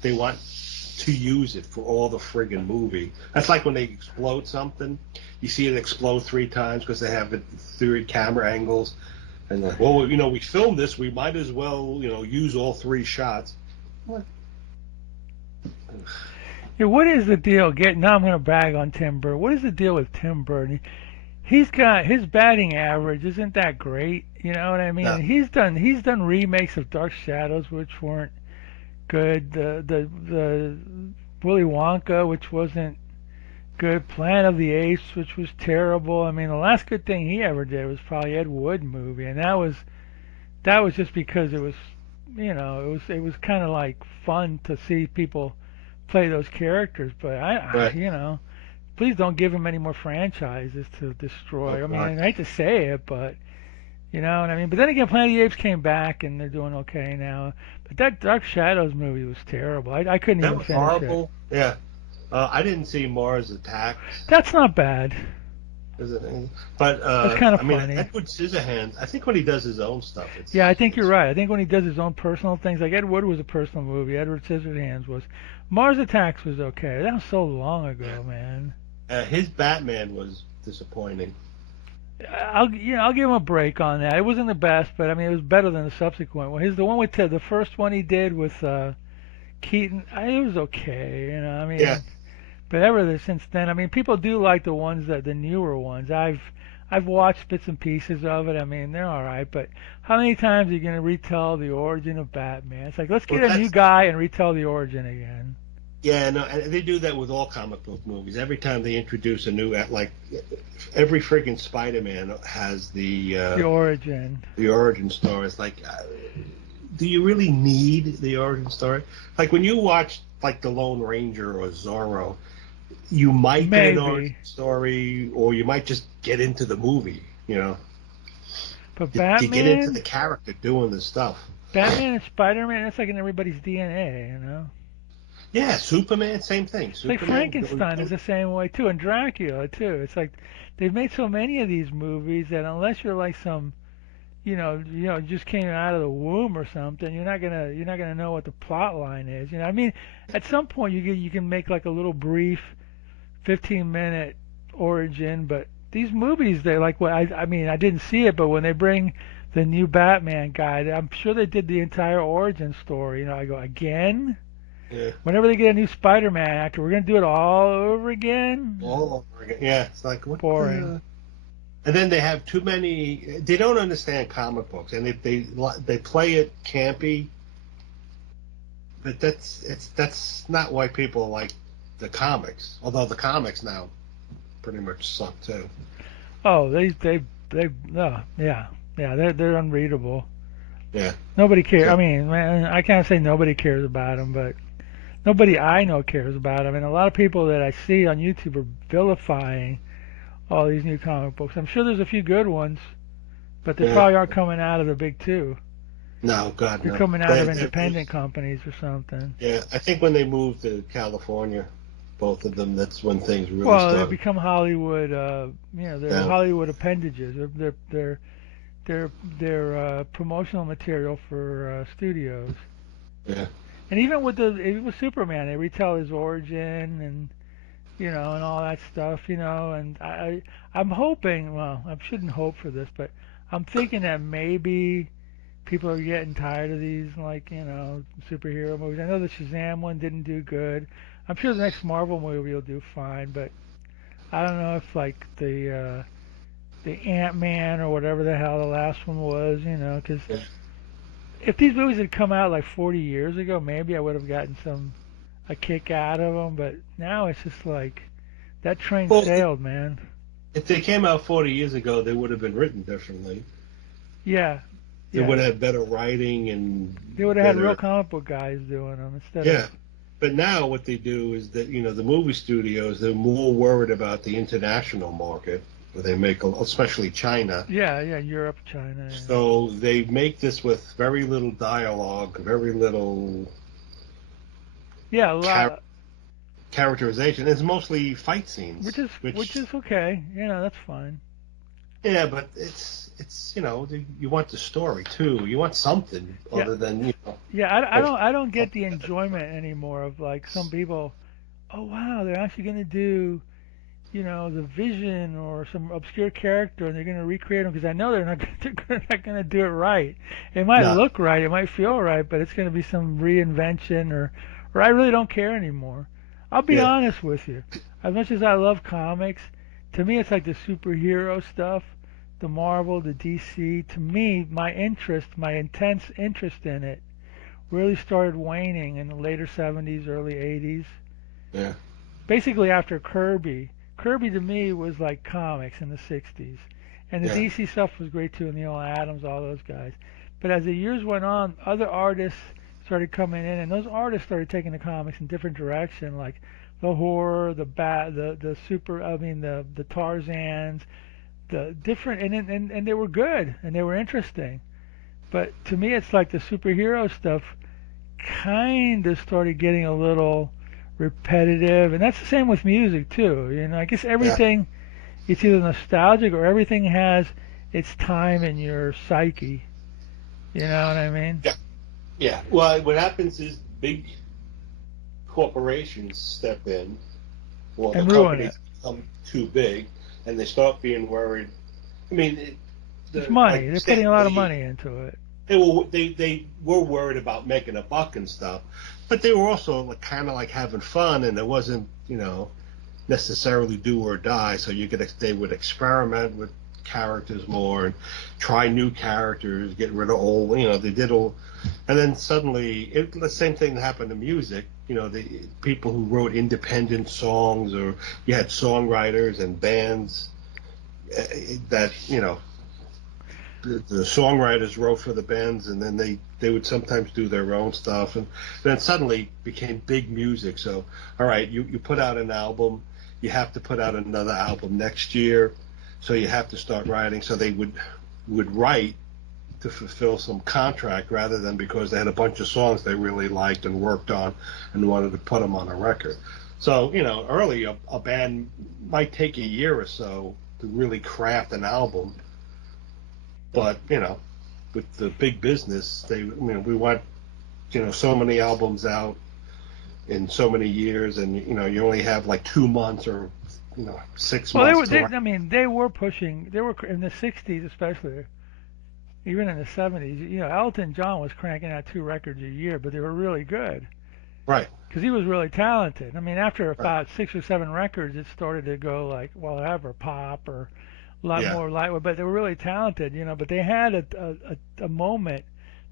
to use it for all the friggin' movie. That's like when they explode something, you see it explode 3 times because they have it 3 camera angles, and like, well, we filmed this, we might as well, use all 3 shots. What? Yeah, what is the deal? Now I'm going to brag on Tim Burton. What is the deal with Tim Burton? He's got his batting average isn't that great. You know what I mean? No. He's done remakes of Dark Shadows which weren't good. The Willy Wonka, which wasn't good. Planet of the Apes, which was terrible. I mean, the last good thing he ever did was probably Ed Wood movie, and that was just because it was it was kind of like fun to see people play those characters. But Right. please don't give him any more franchises to Oh, destroy. I mean, God. I hate to say it, but you know what I mean. But then again, Planet of the Apes came back and they're doing okay now. But that Dark Shadows movie was terrible. I couldn't That even was finish it. horrible. Yeah. I didn't see Mars Attacks. That's not bad. Is it? But That's kind of I mean, funny. Edward Scissorhands. I think when he does his own stuff, Yeah, I think you're it's right. I think when he does his own personal things, like Ed Wood was a personal movie. Edward Scissorhands was. Mars Attacks was okay. That was so long ago, man. his Batman was disappointing. I'll give him a break on that. It wasn't the best, but I mean it was better than the subsequent one. The one with Ted, the first one he did with Keaton, it was okay. I mean, Yeah. but ever since then, I mean, people do like the newer ones. I've watched bits and pieces of it. I mean, they're all right, but how many times are you going to retell the origin of Batman? It's like let's get Well, a new guy and retell the origin again. Yeah, no, and they do that with all comic book movies. Every time they introduce a new, like every freaking Spider-Man has The origin. the origin story. It's like, do you really need the origin story? Like when you watch like the Lone Ranger or Zorro, you might get an origin story, or you might just get into the movie. But You get into the character doing the stuff. Batman and Spider-Man, that's like in everybody's DNA. Yeah, Superman, same thing. It's like Frankenstein is the same way too, and Dracula too. It's like they've made so many of these movies that unless you're like some, just came out of the womb or something, you're not gonna know what the plot line is. I mean, at some point you can make like a little brief, 15-minute origin, but these movies they like what I mean I didn't see it, but when they bring the new Batman guy, I'm sure they did the entire origin story. I go again. Yeah. Whenever they get a new Spider-Man actor, we're gonna do it all over again. All over again. Yeah, it's like what boring. And then they have too many. They don't understand comic books, and they play it campy. But that's not why people like the comics. Although the comics now pretty much suck too. Oh, yeah, they're unreadable. Yeah. Nobody cares. I mean, man, I can't say nobody cares about them, but nobody I know cares about them. And a lot of people that I see on YouTube are vilifying all these new comic books. I'm sure there's a few good ones, but they probably aren't coming out of the big two. No, God, no. They're coming out of independent companies or something. Yeah, I think when they moved to California, both of them, that's when things really Well, started. they become Hollywood. They're Hollywood appendages. They're promotional material for studios. Yeah. And even with Superman, they retell his origin and and all that stuff, and I'm hoping. Well, I shouldn't hope for this, but I'm thinking that maybe people are getting tired of these, like superhero movies. I know the Shazam one didn't do good. I'm sure the next Marvel movie will do fine, but I don't know if like the Ant-Man or whatever the hell the last one was, because if these movies had come out like 40 years ago, maybe I would have gotten a kick out of them, but now it's just like that train sailed, man. If they came out 40 years ago, they would have been written differently. Yeah. They would have had better writing and they would have had real comic book guys doing them instead of... But now what they do is that, the movie studios, they're more worried about the international market, where they make, especially China. Yeah, Europe, China. Yeah. So they make this with very little dialogue, very little characterization. It's mostly fight scenes. Which is okay. That's fine. Yeah, but it's you want the story too. You want something other than Yeah, I don't get the enjoyment anymore of like some people. Oh wow, they're actually going to do, the Vision or some obscure character, and they're going to recreate them because I know they're not going to do it right. It might look right, it might feel right, but it's going to be some reinvention or I really don't care anymore. I'll be honest with you. As much as I love comics, to me it's like the superhero stuff. The Marvel, the DC, to me, my intense interest in it really started waning in the later 70s, early 80s. Yeah. Basically after Kirby. Kirby to me was like comics in the 60s. And the DC stuff was great too, and Neil Adams, all those guys. But as the years went on, other artists started coming in, and those artists started taking the comics in different direction, like the horror, the super, the Tarzans, the different, and they were good and they were interesting. But to me, it's like the superhero stuff kind of started getting a little repetitive, and that's the same with music too. I guess everything, it's either nostalgic or everything has its time in your psyche. You know what I mean? Yeah. Yeah. Well, what happens is big corporations step in, or and the ruin companies it. become too big, and they start being worried. I mean, It's money. like They're putting a lot of money into it. They were worried about making a buck and stuff, but they were also kind of like having fun, and it wasn't necessarily do or die. So they would experiment with characters more and try new characters, get rid of old. They did all, and then suddenly the same thing happened to music. The people who wrote independent songs, or you had songwriters and bands that the songwriters wrote for the bands, and then they would sometimes do their own stuff, and then suddenly became big music. So, all right, you put out an album, you have to put out another album next year, so you have to start writing. So they would write to fulfill some contract rather than because they had a bunch of songs they really liked and worked on and wanted to put them on a record. So, early a band might take a year or so to really craft an album. But, with the big business, we want, so many albums out in so many years, and, you only have like 2 months or, 6 months. They were pushing, they were in the 60s especially, even in the 70s, Elton John was cranking out 2 records a year, but they were really good. Right. Because he was really talented. After about 6 or 7 records, it started to go like, whatever, pop or a lot more lightweight, but they were really talented, but they had a moment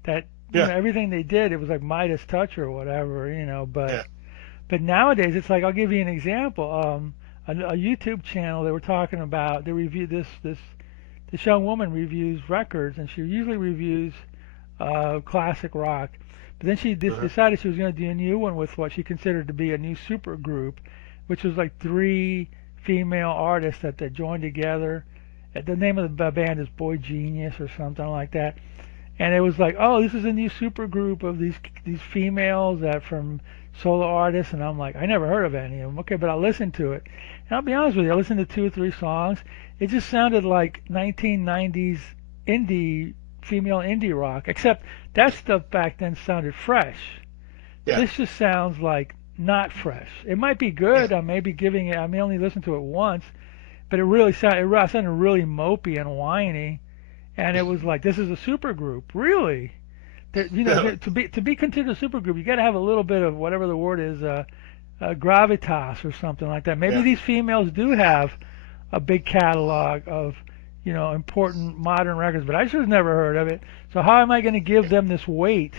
that, everything they did, it was like Midas touch or whatever, but nowadays it's like, I'll give you an example, a YouTube channel they were talking about, they reviewed this young woman reviews records, and she usually reviews classic rock, but then she decided she was going to do a new one with what she considered to be a new super group, which was like 3 female artists that they joined together. The name of the band is Boy Genius or something like that. And it was like, oh, this is a new super group of these females that from solo artists. And I'm like, I never heard of any of them. Okay, but I'll listen to it. And I'll be honest with you, I listened to 2 or 3 songs. It just sounded like 1990s female indie rock, except that stuff back then sounded fresh. Yeah. This just sounds like not fresh. It might be good. I may be giving it, I may only listen to it once, but it sounded really mopey and whiny, and it was like, this is a super group, really. To be considered a super group, you got to have a little bit of whatever the word is, gravitas or something like that. Maybe these females do have a big catalog of important modern records, but I just never heard of it. So how am I going to give them this weight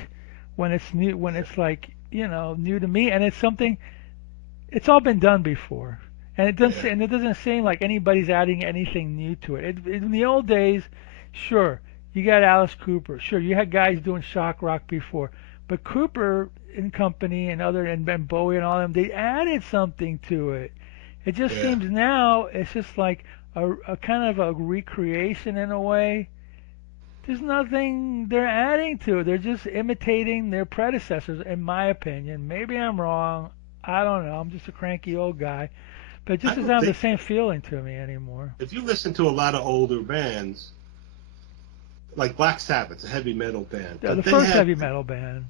when it's new? When it's like new to me, and it's something. It's all been done before. And it doesn't seem like anybody's adding anything new to it. In the old days, sure, you got Alice Cooper. Sure, you had guys doing shock rock before. But Cooper and company and Bowie and all them, they added something to it. It just seems now it's just like a kind of a recreation in a way. There's nothing they're adding to it. They're just imitating their predecessors, in my opinion. Maybe I'm wrong. I don't know. I'm just a cranky old guy. But it just doesn't have the same feeling to me anymore. If you listen to a lot of older bands, like Black Sabbath's a heavy metal band. Yeah, the first heavy metal band.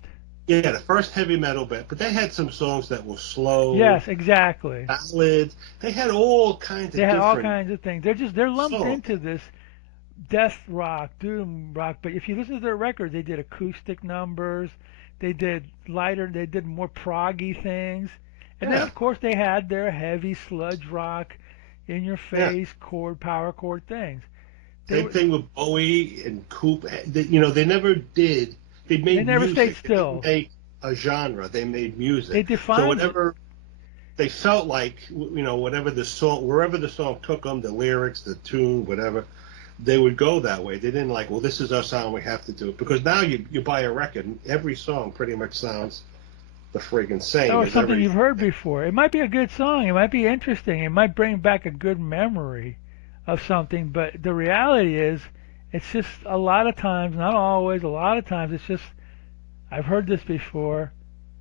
Yeah, the first heavy metal band. But they had some songs that were slow. Yes, exactly. Ballads. They had all kinds of They had all kinds of things. They're lumped songs into this death rock, doom rock. But if you listen to their records, they did acoustic numbers. They did lighter. They did more proggy things. And then, of course, they had their heavy sludge rock, in-your-face power chord things. Same thing with Bowie and Coop. They never did. They never music. stayed still. They didn't make a genre. They made music. They defined so whatever they felt like, whatever the song, wherever the song took them, the lyrics, the tune, whatever, they would go that way. They didn't like, well, this is our song, we have to do it. Because now you buy a record, and every song pretty much sounds the friggin' same. Or something you've heard before. It might be a good song. It might be interesting. It might bring back a good memory of something. But the reality is, it's just a lot of times, not always, a lot of times, it's just, I've heard this before.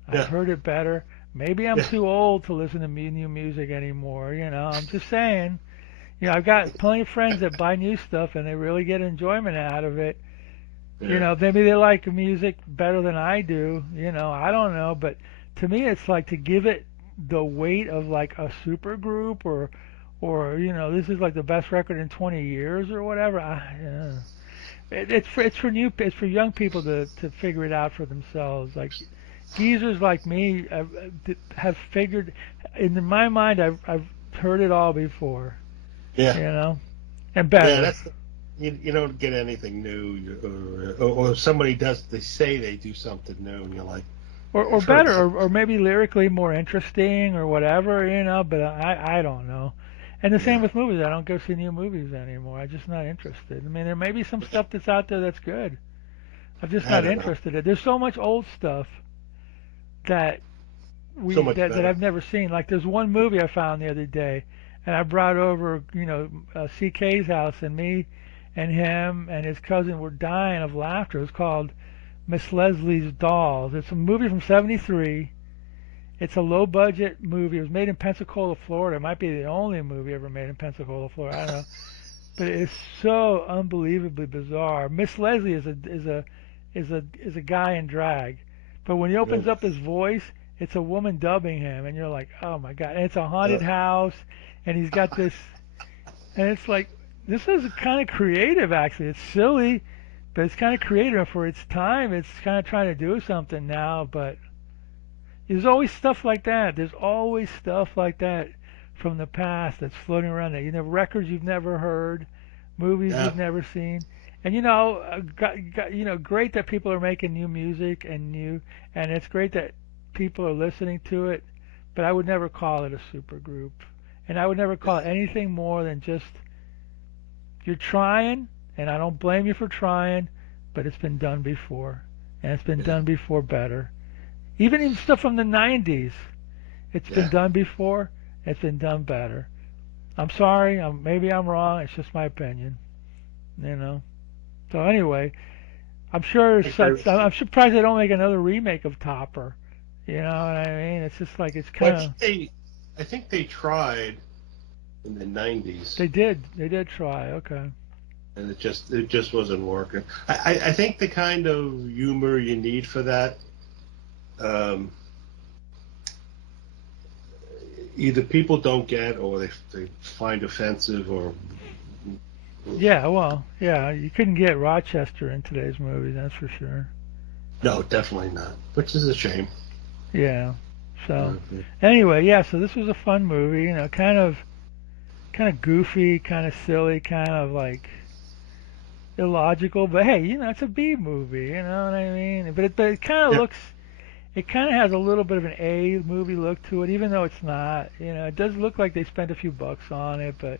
I've heard it better. Maybe I'm too old to listen to new music anymore. I'm just saying. I've got plenty of friends that buy new stuff and they really get enjoyment out of it. Maybe they like music better than I do. I don't know. But to me, it's like to give it the weight of like a super group or this is like the best record in 20 years or whatever. It's for young people to figure it out for themselves. Like geezers like me have figured, in my mind, I've heard it all before. Yeah. And better. Yeah, you don't get anything new, or somebody does. They say they do something new, and you're like, or better, or maybe lyrically more interesting, or whatever. But I don't know. And the same with movies. I don't go see new movies anymore. I'm just not interested. I mean, there may be some stuff that's out there that's good. I'm just not interested in it. There's so much old stuff that that I've never seen. Like there's one movie I found the other day, and I brought over, CK's house, and me and him and his cousin were dying of laughter. It was called Miss Leslie's Dolls. It's a movie from '73. It's a low-budget movie. It was made in Pensacola, Florida. It might be the only movie ever made in Pensacola, Florida. I don't know, but it's so unbelievably bizarre. Miss Leslie is a guy in drag, but when he opens up his voice, it's a woman dubbing him, and you're like, oh my god! And it's a haunted house, and he's got this, and it's like, this is kind of creative. Actually, it's silly, but it's kind of creative for its time. It's kind of trying to do something now, but. There's always stuff like that. There's always stuff like that from the past that's floating around there. Records you've never heard, movies you've never seen, and great that people are making new music and it's great that people are listening to it. But I would never call it a super group, and I would never call it anything more than just you're trying, and I don't blame you for trying, but it's been done before, and it's been done before better. Even in stuff from the 90s, it's been done before, it's been done better. I'm sorry, maybe I'm wrong, it's just my opinion, So anyway, I'm surprised they don't make another remake of Topper, you know what I mean? It's just like, it's kind of... I think they tried in the 90s. They did try, okay. And it just wasn't working. I think the kind of humor you need for that, either people don't get or they find offensive or... you couldn't get Rochester in today's movie, that's for sure. No, definitely not, which is a shame. Yeah, so anyway, so this was a fun movie, kind of goofy, kind of silly, kind of like illogical, but hey, it's a B movie, you know what I mean? But it kind of looks... It kind of has a little bit of an A movie look to it, even though it's not. It does look like they spent a few bucks on it, but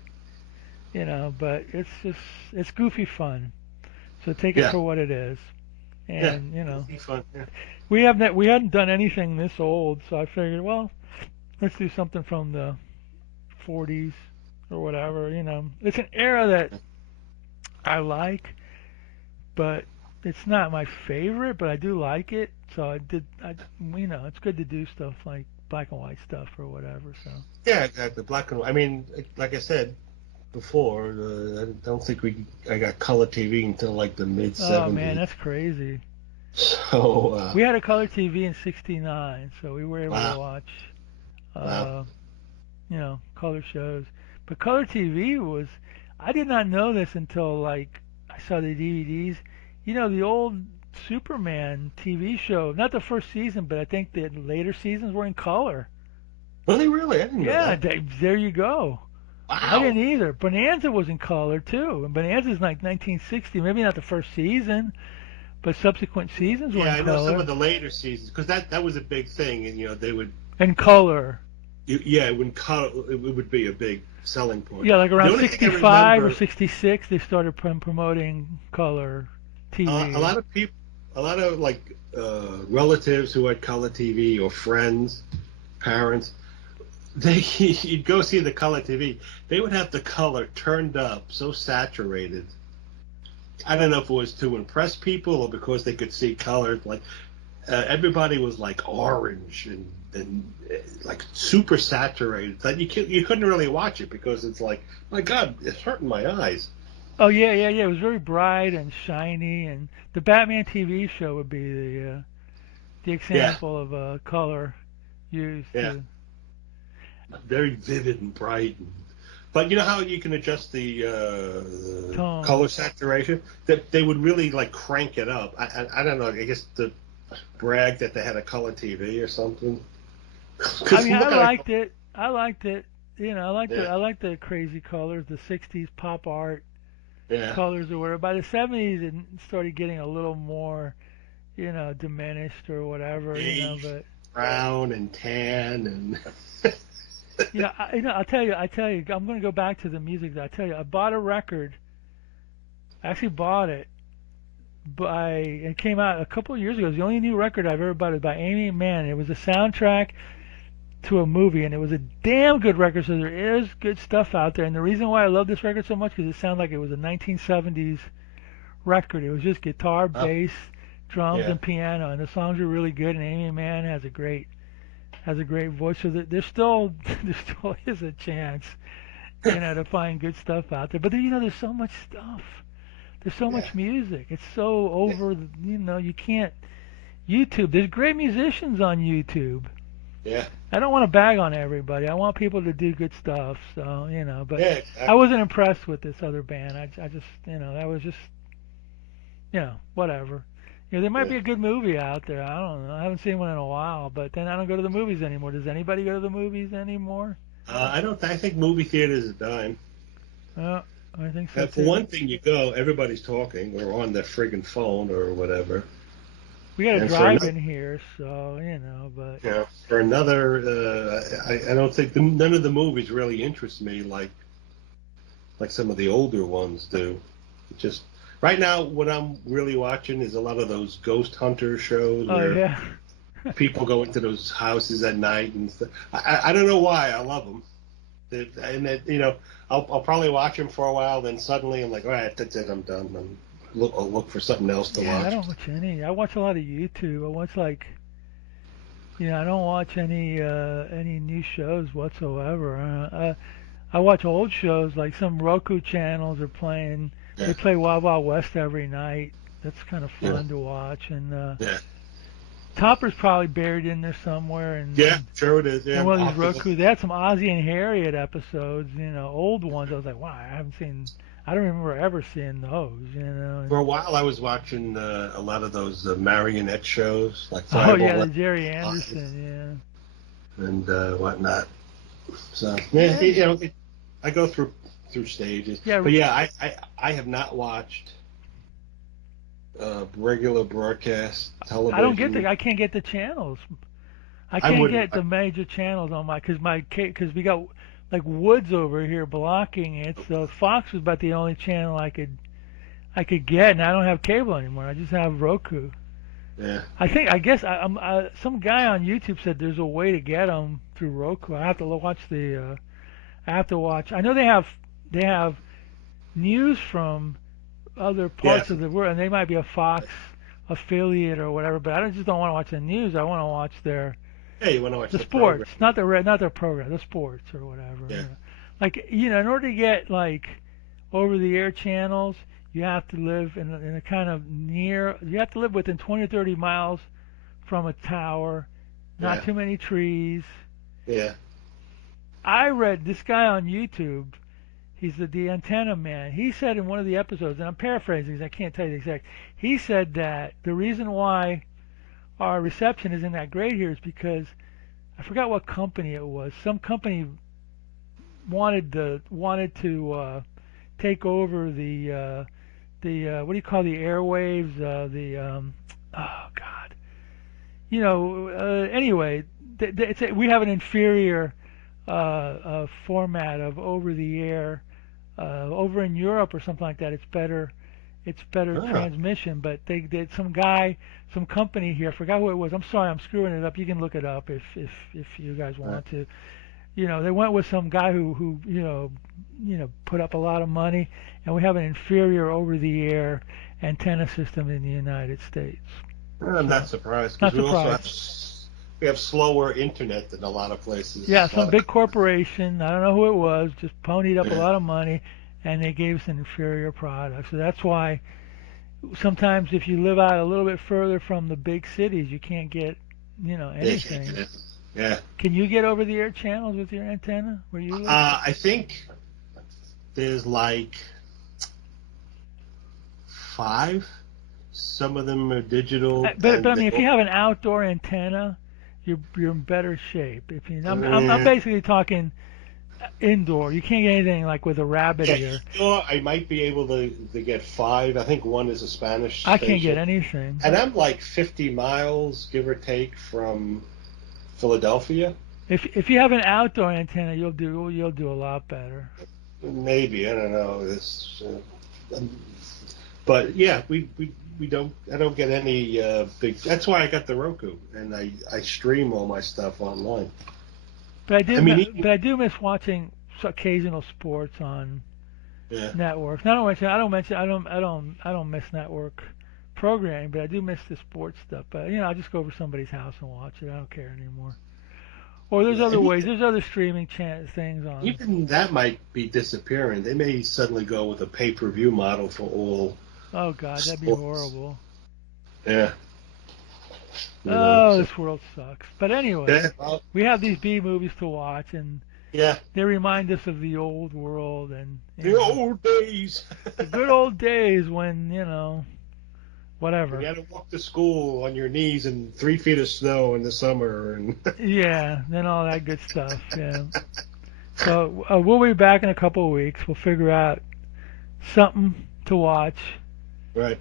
but it's goofy fun. So take it for what it is. And fun, we hadn't done anything this old, so I figured, well, let's do something from the 40s or whatever. It's an era that I like, but it's not my favorite, but I do like it. So it's good to do stuff like black and white stuff or whatever. So yeah, exactly, black and white. I mean, like I said before, I don't think I got color TV until like the mid '70s. Oh man, that's crazy. So we had a color TV in '69, so we were able to watch, color shows. But color TV was, I did not know this until like I saw the DVDs. The old Superman TV show, not the first season, but I think the later seasons were in color. Really? I didn't know that. Yeah, there you go. Wow. I didn't either. Bonanza was in color too, and Bonanza's like 1960. Maybe not the first season, but subsequent seasons were in color. Yeah, I know some of the later seasons because that was a big thing, and they would in color. When color, it would be a big selling point. Yeah, like The around only thing I 65 or remember, 66, they started promoting color TV. a lot of people, a lot of like relatives who had color TV or friends, parents, you'd go see the color TV. They would have the color turned up so saturated. I don't know if it was to impress people or because they could see color. Like everybody was like orange and like super saturated. That you couldn't really watch it because it's like, my God, it's hurting my eyes. Oh yeah. It was very bright and shiny, and the Batman TV show would be the example of color used. Yeah. Very vivid and bright. But you know how you can adjust the Tone. color saturation? That they would really like crank it up. I don't know. I guess to brag that they had a color TV or something. I mean, I liked it. You know, Yeah. I liked the crazy colors, the '60s pop art Yeah. colors or whatever. By the '70s, it started getting a little more, you know, diminished or whatever. You know, Beige, but brown and tan and I'll tell you, I'm going to go back to the music. I tell you, I bought a record. I actually bought it. It came out a couple of years ago. It was the only new record I've ever bought. It was by Amy Mann. It was a soundtrack to a movie, and it was a damn good record. So there is good stuff out there. And the reason why I love this record so much is it sounded like it was a 1970s record. It was just guitar, bass, drums, and piano, and the songs are really good. And Amy Mann has a great voice. So that there still is a chance, you know, to find good stuff out there. But you know, there's so much stuff. There's so much music. It's so over. You know, you can't. YouTube. There's great musicians on YouTube. yeah. I don't want to bag on everybody. I want people to do good stuff. So you know, but Yeah, exactly. I wasn't impressed with this other band. I just, you know, that was just, you know, whatever. You know, there might be a good movie out there. I don't know. I haven't seen one in a while. But then I don't go to the movies anymore. Does anybody go to the movies anymore? I think movie theaters are dying. I think so For too. one thing, you go, everybody's talking or on their friggin' phone or whatever. We got a and for drive-in here, so you know. But You know, for another, I don't think none of the movies really interest me like some of the older ones do. Just right now, what I'm really watching is a lot of those ghost hunter shows where yeah. people go into those houses at night and stuff. I don't know why I love them. You know, I'll probably watch them for a while, then suddenly I'm like, all right, that's it, I'm done. I'll look for something else to watch. I don't watch any. I watch a lot of YouTube. I watch I don't watch any new shows whatsoever. I watch old shows, like some Roku channels are playing. Yeah. They play Wild Wild West every night. That's kind of fun to watch. And Topper's probably buried in there somewhere. And Yeah, sure it is. Yeah, and one of these Roku, they had some Ozzy and Harriet episodes, you know, old ones. I was like, wow, I don't remember ever seeing those, you know. For a while, I was watching a lot of those marionette shows, like Oh Fireball yeah, the Jerry Anderson, and whatnot. So you know, I go through stages. Yeah, but yeah, I have not watched regular broadcast television. I can't get the channels. I I can't wouldn't- get the major channels on because we got like woods over here blocking it. So Fox was about the only channel I could get, and I don't have cable anymore. I just have Roku. Yeah. I guess some guy on YouTube said there's a way to get them through Roku. I have to watch I know they have news from other parts of the world, and they might be a Fox affiliate or whatever. But I just don't want to watch the news. I want to watch their You want to watch the the sports, program. not their program, the sports or whatever. Yeah. You know. Like, you know, in order to get like over-the-air channels, you have to live in a kind of you have to live within 20 or 30 miles from a tower, not too many trees. Yeah. I read this guy on YouTube. He's the antenna man. He said in one of the episodes, and I'm paraphrasing because I can't tell you the exact. He said that the reason why our reception isn't that great here is because I forgot what company it was. Some company wanted to take over the what do you call the airwaves? Oh God, you know. Anyway, we have an inferior format of over-the-air. Over in Europe or something like that, it's better. It's better transmission. But they did some company here. I forgot who it was. I'm sorry, I'm screwing it up. You can look it up if you guys want to. They went with some guy who put up a lot of money, and we have an inferior over-the-air antenna system in the United States. I'm not surprised, because we have slower internet than a lot of places. Yeah, some big corporation, I don't know who it was, just ponied up a lot of money, and they gave us an inferior product. So that's why sometimes if you live out a little bit further from the big cities, you can't get, anything. Yeah. Can you get over-the-air channels with your antenna where you live? I think there's like 5. Some of them are digital. But I mean, if you have an outdoor antenna, you're in better shape. I'm basically talking indoor. You can't get anything like with a rabbit ear. Sure, I might be able to get 5. I think one is a Spanish I station. can't get anything. And I'm like 50 miles, give or take, from Philadelphia. If you have an outdoor antenna, you'll do a lot better. Maybe, I don't know. But yeah, we don't. I don't get any big. That's why I got the Roku, and I stream all my stuff online. But I do miss watching occasional sports on networks. I don't miss network programming, but I do miss the sports stuff. But I'll just go over somebody's house and watch it. I don't care anymore. Or there's other ways. There's other streaming things on. Even that might be disappearing. They may suddenly go with a pay-per-view model for all. Oh God, that'd be horrible. Yeah. This world sucks. But anyway, we have these B movies to watch, and they remind us of the old world and the old days. The good old days when whatever. You had to walk to school on your knees in 3 feet of snow in the summer, and then all that good stuff. Yeah. So we'll be back in a couple of weeks. We'll figure out something to watch. Right.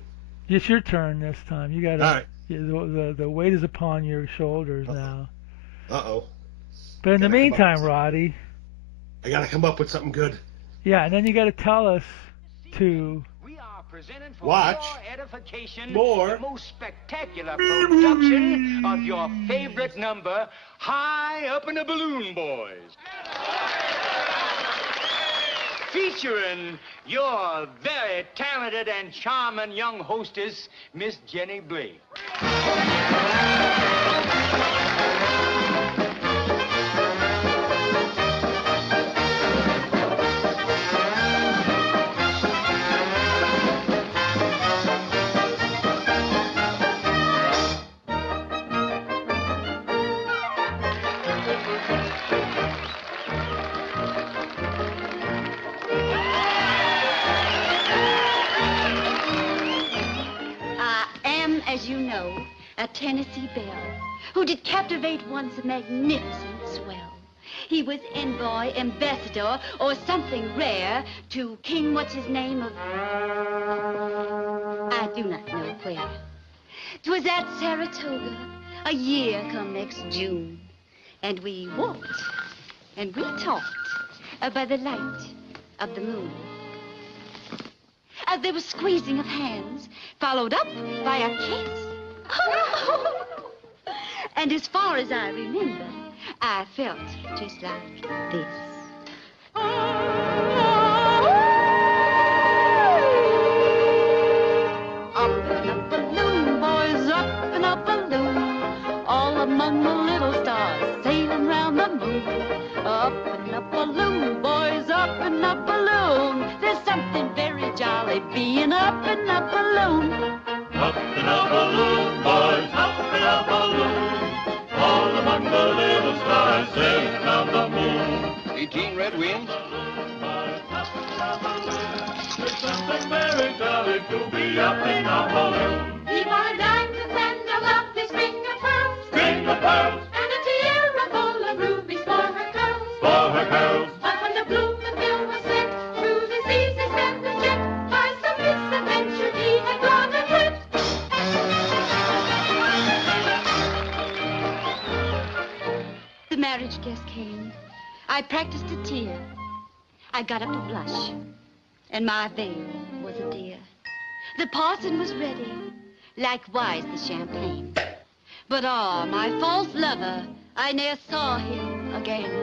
It's your turn this time. You got to. All right. The weight is upon your shoulders now. Uh-oh. But in the meantime, Roddy, I got to come up with something good. Yeah, and then you got to tell us to watch edification, more the most spectacular production of your favorite number, High Up in the Balloon Boys. Featuring your very talented and charming young hostess, Miss Jenny Blake. As you know, a Tennessee belle, who did captivate once a magnificent swell. He was envoy, ambassador, or something rare to King what's-his-name of... I do not know where. 'Twas at Saratoga, a year come next June, and we walked, and we talked by the light of the moon. There was squeezing of hands, followed up by a kiss. And as far as I remember, I felt just like this. Up in a balloon, boys, up in a balloon, all among the little stars sailing round the moon. Up in a balloon, boys, up in a balloon. There's something very jolly being up in a balloon. Up in a balloon, boys, up in a balloon, all among the little stars sailing round the moon. 18 red wings. There's something very jolly to be up in a balloon. He wore diamonds and a lovely string of pearls. String of pearls. And a tiara full of rubies for her curls. For her curls. But when the Bloomingville was sent through the seas, they sent the ship. By some misadventure he had gone adrift. The marriage guest came. I practiced a tear. I got up to blush, and my veil was a dear. The parson was ready, likewise the champagne. But my false lover, I ne'er saw him again.